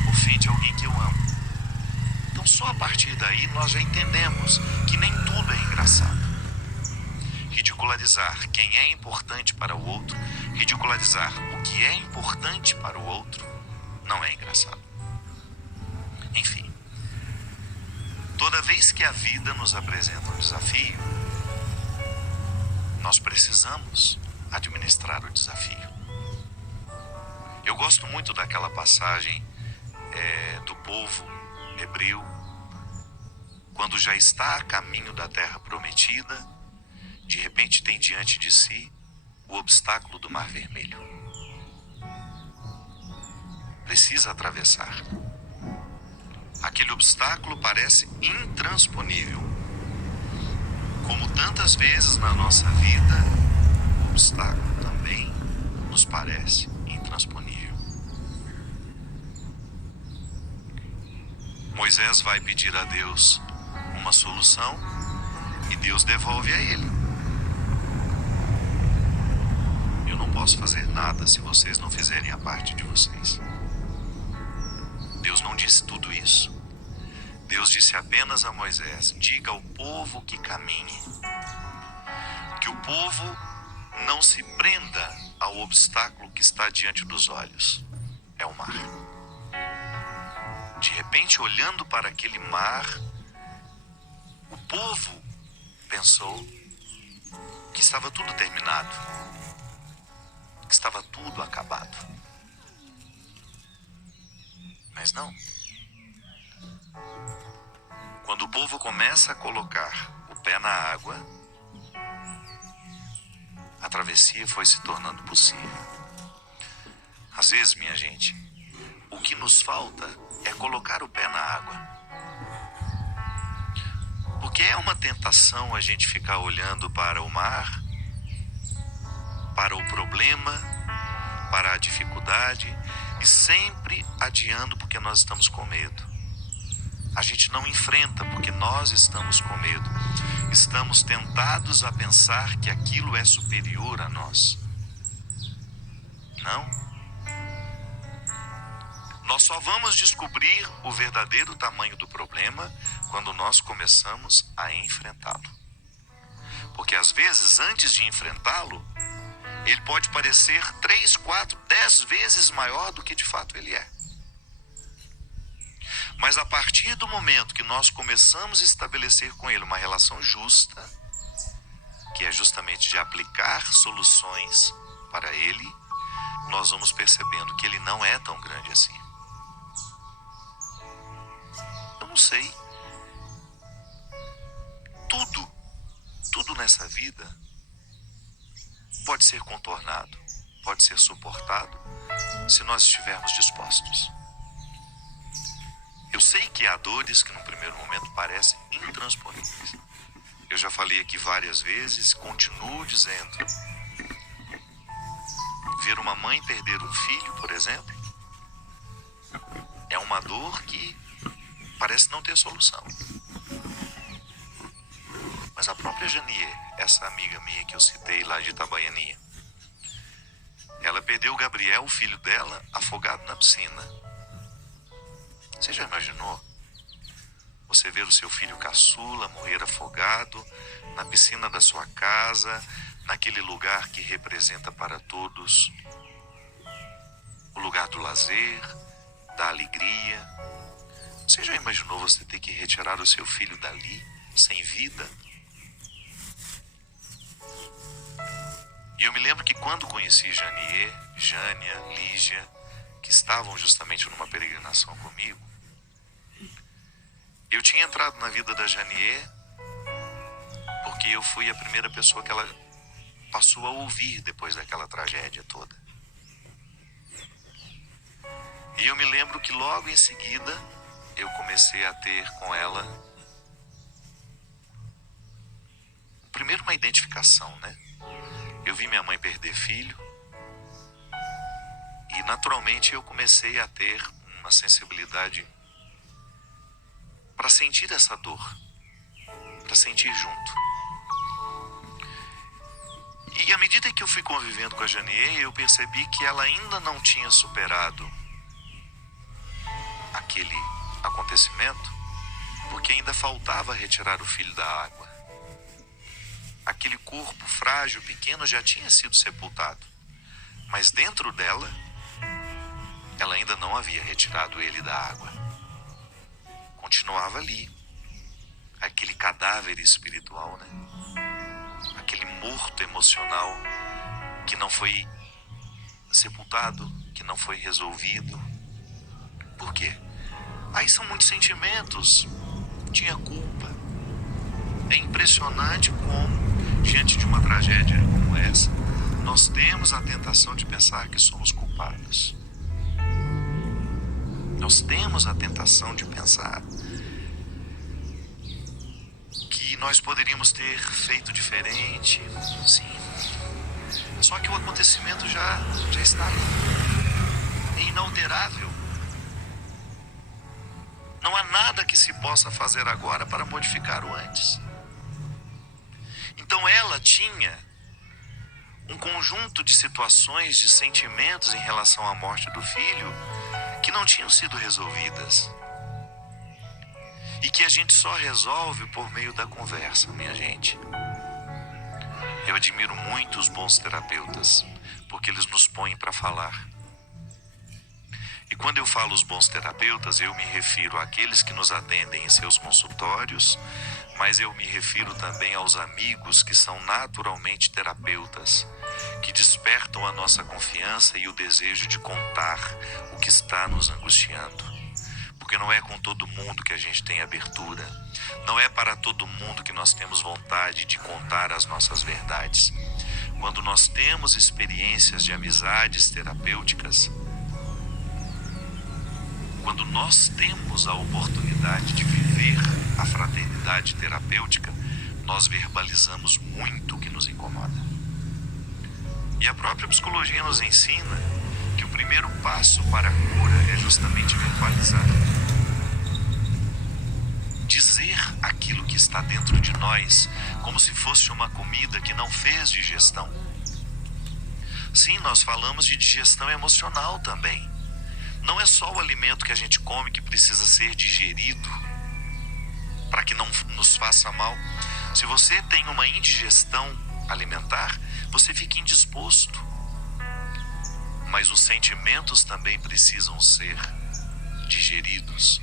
Ofende alguém que eu amo. Então só a partir daí nós já entendemos que nem tudo é engraçado. Ridicularizar quem é importante para o outro, ridicularizar o que é importante para o outro, não é engraçado. Enfim, toda vez que a vida nos apresenta um desafio, nós precisamos administrar o desafio. Eu gosto muito daquela passagem do povo hebreu, quando já está a caminho da terra prometida, de repente tem diante de si o obstáculo do Mar Vermelho. Precisa atravessar. Aquele obstáculo parece intransponível. Como tantas vezes na nossa vida, o obstáculo também nos parece intransponível. Moisés vai pedir a Deus uma solução e Deus devolve a ele. Eu não posso fazer nada se vocês não fizerem a parte de vocês. Deus não disse tudo isso. Deus disse apenas a Moisés: diga ao povo que caminhe, que o povo não se prenda ao obstáculo que está diante dos olhos. É o mar. De repente, olhando para aquele mar, o povo pensou que estava tudo terminado, que estava tudo acabado. Mas não. Quando o povo começa a colocar o pé na água, a travessia foi se tornando possível. Às vezes, minha gente, o que nos falta é colocar o pé na água. Porque é uma tentação a gente ficar olhando para o mar, para o problema, para a dificuldade e sempre adiando porque nós estamos com medo. A gente não enfrenta porque nós estamos com medo. Estamos tentados a pensar que aquilo é superior a nós. Não. Nós só vamos descobrir o verdadeiro tamanho do problema quando nós começamos a enfrentá-lo. Porque às vezes, antes de enfrentá-lo, ele pode parecer 3, 4, 10 vezes maior do que de fato ele é. Mas a partir do momento que nós começamos a estabelecer com ele uma relação justa, que é justamente de aplicar soluções para ele, nós vamos percebendo que ele não é tão grande assim. Eu não sei. Tudo nessa vida pode ser contornado, pode ser suportado, se nós estivermos dispostos. Eu sei que há dores que no primeiro momento parecem intransponíveis. Eu já falei aqui várias vezes, continuo dizendo. Ver uma mãe perder um filho, por exemplo, é uma dor que parece não ter solução. Mas a própria Janier, essa amiga minha que eu citei lá de Itabaianinha, ela perdeu o Gabriel, o filho dela, afogado na piscina. Você já imaginou? Você ver o seu filho caçula morrer afogado na piscina da sua casa, naquele lugar que representa para todos o lugar do lazer, da alegria. Você já imaginou você ter que retirar o seu filho dali, sem vida? E eu me lembro que quando conheci Janier, Jânia, Lígia, que estavam justamente numa peregrinação comigo, eu tinha entrado na vida da Janier porque eu fui a primeira pessoa que ela passou a ouvir depois daquela tragédia toda. E eu me lembro que logo em seguida eu comecei a ter com ela primeiro uma identificação, né? Eu vi minha mãe perder filho e naturalmente eu comecei a ter uma sensibilidade para sentir essa dor, para sentir junto. E à medida que eu fui convivendo com a Janier, eu percebi que ela ainda não tinha superado aquele acontecimento, porque ainda faltava retirar o filho da água. Aquele corpo frágil, pequeno, já tinha sido sepultado, mas dentro dela, ela ainda não havia retirado ele da água. Continuava ali, aquele cadáver espiritual, né? Aquele morto emocional que não foi sepultado, que não foi resolvido. Por quê? Aí são muitos sentimentos. Tinha culpa. É impressionante como, diante de uma tragédia como essa, nós temos a tentação de pensar que somos culpados. Nós temos a tentação de pensar que nós poderíamos ter feito diferente. Sim. Só que o acontecimento já está ali. É inalterável. Não há nada que se possa fazer agora para modificar o antes. Então ela tinha um conjunto de situações, de sentimentos em relação à morte do filho que não tinham sido resolvidas. E que a gente só resolve por meio da conversa, minha gente. Eu admiro muito os bons terapeutas, porque eles nos põem para falar. E quando eu falo os bons terapeutas, eu me refiro àqueles que nos atendem em seus consultórios, mas eu me refiro também aos amigos que são naturalmente terapeutas, que despertam a nossa confiança e o desejo de contar o que está nos angustiando. Porque não é com todo mundo que a gente tem abertura, não é para todo mundo que nós temos vontade de contar as nossas verdades. Quando nós temos experiências de amizades terapêuticas, quando nós temos a oportunidade de viver a fraternidade terapêutica, nós verbalizamos muito o que nos incomoda. E a própria psicologia nos ensina que o primeiro passo para a cura é justamente verbalizar. Dizer aquilo que está dentro de nós como se fosse uma comida que não fez digestão. Sim, nós falamos de digestão emocional também. Não é só o alimento que a gente come que precisa ser digerido para que não nos faça mal. Se você tem uma indigestão alimentar, você fica indisposto. Mas os sentimentos também precisam ser digeridos.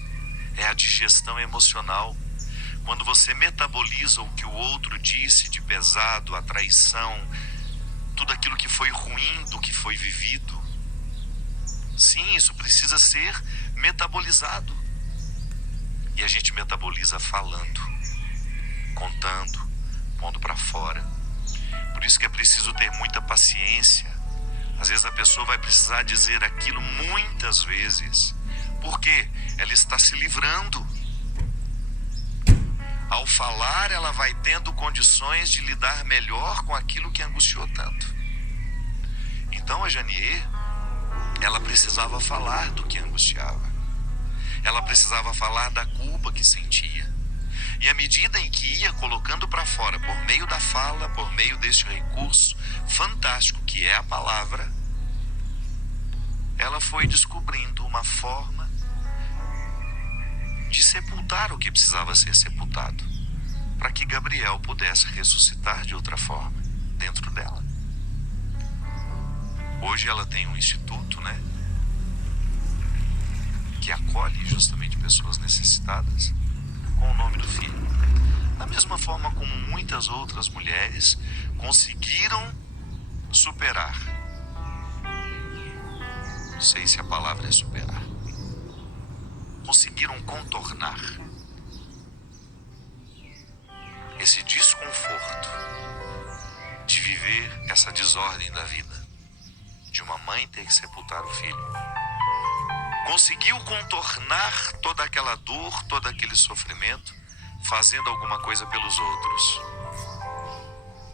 É a digestão emocional. Quando você metaboliza o que o outro disse de pesado, a traição, tudo aquilo que foi ruim do que foi vivido. Sim, isso precisa ser metabolizado. E a gente metaboliza falando, contando, pondo para fora. Por isso que é preciso ter muita paciência. Às vezes a pessoa vai precisar dizer aquilo muitas vezes. Por quê? Ela está se livrando. Ao falar, ela vai tendo condições de lidar melhor com aquilo que angustiou tanto. Então a Janier, ela precisava falar do que angustiava. Ela precisava falar da culpa que sentia. E à medida em que ia colocando para fora, por meio da fala, por meio deste recurso fantástico que é a palavra, ela foi descobrindo uma forma de sepultar o que precisava ser sepultado, para que Gabriel pudesse ressuscitar de outra forma dentro dela. Hoje ela tem um instituto, que acolhe justamente pessoas necessitadas com o nome do filho. Da mesma forma como muitas outras mulheres conseguiram superar. Não sei se a palavra é superar. Conseguiram contornar esse desconforto de viver essa desordem da vida, de uma mãe ter que sepultar o filho. Conseguiu contornar toda aquela dor, todo aquele sofrimento, fazendo alguma coisa pelos outros.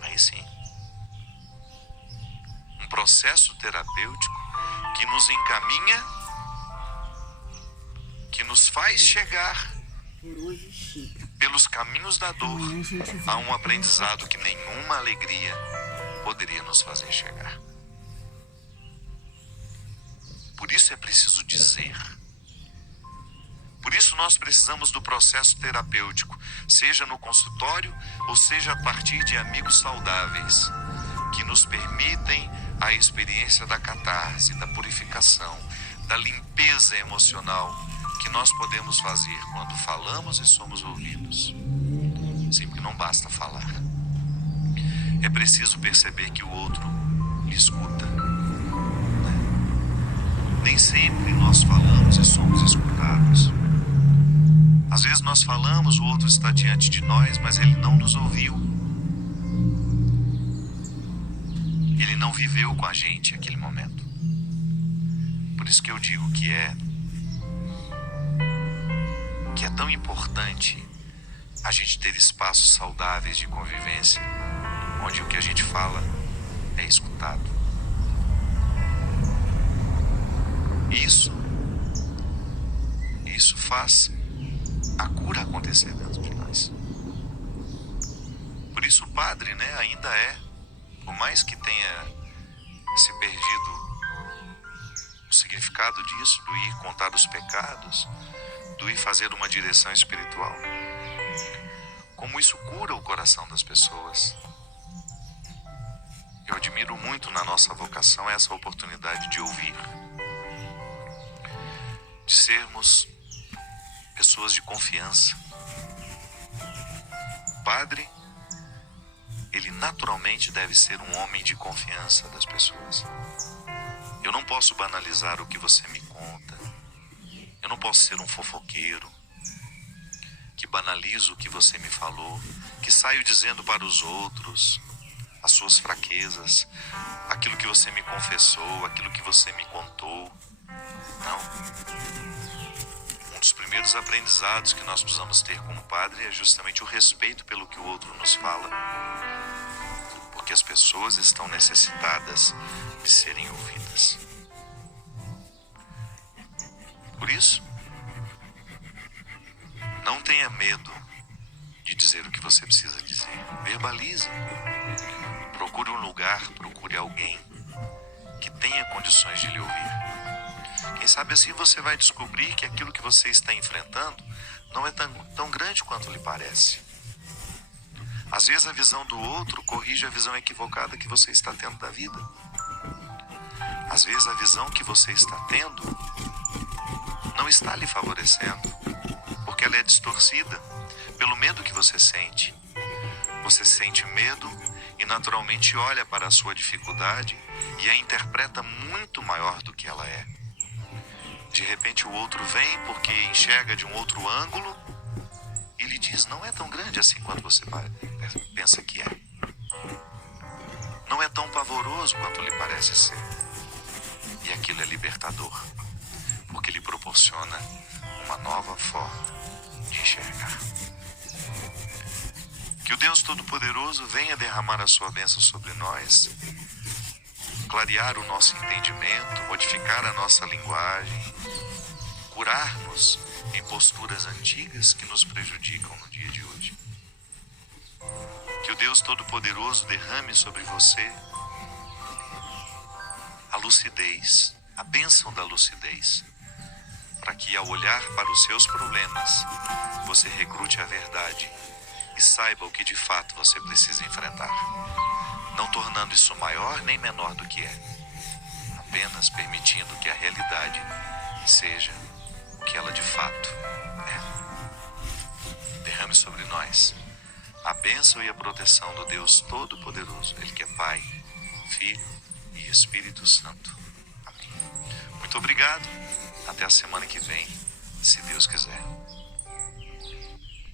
Aí sim, um processo terapêutico que nos encaminha, que nos faz chegar pelos caminhos da dor a um aprendizado que nenhuma alegria poderia nos fazer chegar. Por isso é preciso dizer. Por isso nós precisamos do processo terapêutico, seja no consultório ou seja a partir de amigos saudáveis, que nos permitem a experiência da catarse, da purificação, da limpeza emocional que nós podemos fazer quando falamos e somos ouvidos. Sim, porque não basta falar. É preciso perceber que o outro lhe escuta. Nem sempre nós falamos e somos escutados. Às vezes nós falamos, o outro está diante de nós, mas ele não nos ouviu. Ele não viveu com a gente aquele momento. Por isso que eu digo que é tão importante a gente ter espaços saudáveis de convivência, onde o que a gente fala é escutado. Isso faz a cura acontecer dentro de nós. Por isso o padre, ainda é, por mais que tenha se perdido o significado disso, do ir contar os pecados, do ir fazer uma direção espiritual, como isso cura o coração das pessoas. Eu admiro muito na nossa vocação essa oportunidade de ouvir, de sermos pessoas de confiança. O padre, ele naturalmente deve ser um homem de confiança das pessoas. Eu não posso banalizar o que você me conta. Eu não posso ser um fofoqueiro que banalizo o que você me falou, que saio dizendo para os outros as suas fraquezas, aquilo que você me confessou, aquilo que você me contou. Não. Um dos primeiros aprendizados que nós precisamos ter como padre é justamente o respeito pelo que o outro nos fala. Porque as pessoas estão necessitadas de serem ouvidas. Por isso, não tenha medo de dizer o que você precisa dizer. Verbalize. Procure um lugar, procure alguém que tenha condições de lhe ouvir. Quem sabe assim você vai descobrir que aquilo que você está enfrentando não é tão grande quanto lhe parece. Às vezes a visão do outro corrige a visão equivocada que você está tendo da vida. Às vezes a visão que você está tendo não está lhe favorecendo, porque ela é distorcida pelo medo que você sente. Você sente medo e naturalmente olha para a sua dificuldade e a interpreta muito maior do que ela é. De repente o outro vem porque enxerga de um outro ângulo e lhe diz: não é tão grande assim quanto você pensa que é. Não é tão pavoroso quanto lhe parece ser. E aquilo é libertador, porque lhe proporciona uma nova forma de enxergar. Que o Deus Todo-Poderoso venha derramar a sua bênção sobre nós, clarear o nosso entendimento, modificar a nossa linguagem, curar-nos em posturas antigas que nos prejudicam no dia de hoje. Que o Deus Todo-Poderoso derrame sobre você a lucidez, a bênção da lucidez, para que ao olhar para os seus problemas, você recrute a verdade e saiba o que de fato você precisa enfrentar, não tornando isso maior nem menor do que é, apenas permitindo que a realidade seja o que ela de fato é. Derrame sobre nós a bênção e a proteção do Deus Todo-Poderoso, Ele que é Pai, Filho e Espírito Santo. Amém. Muito obrigado. Até a semana que vem, se Deus quiser.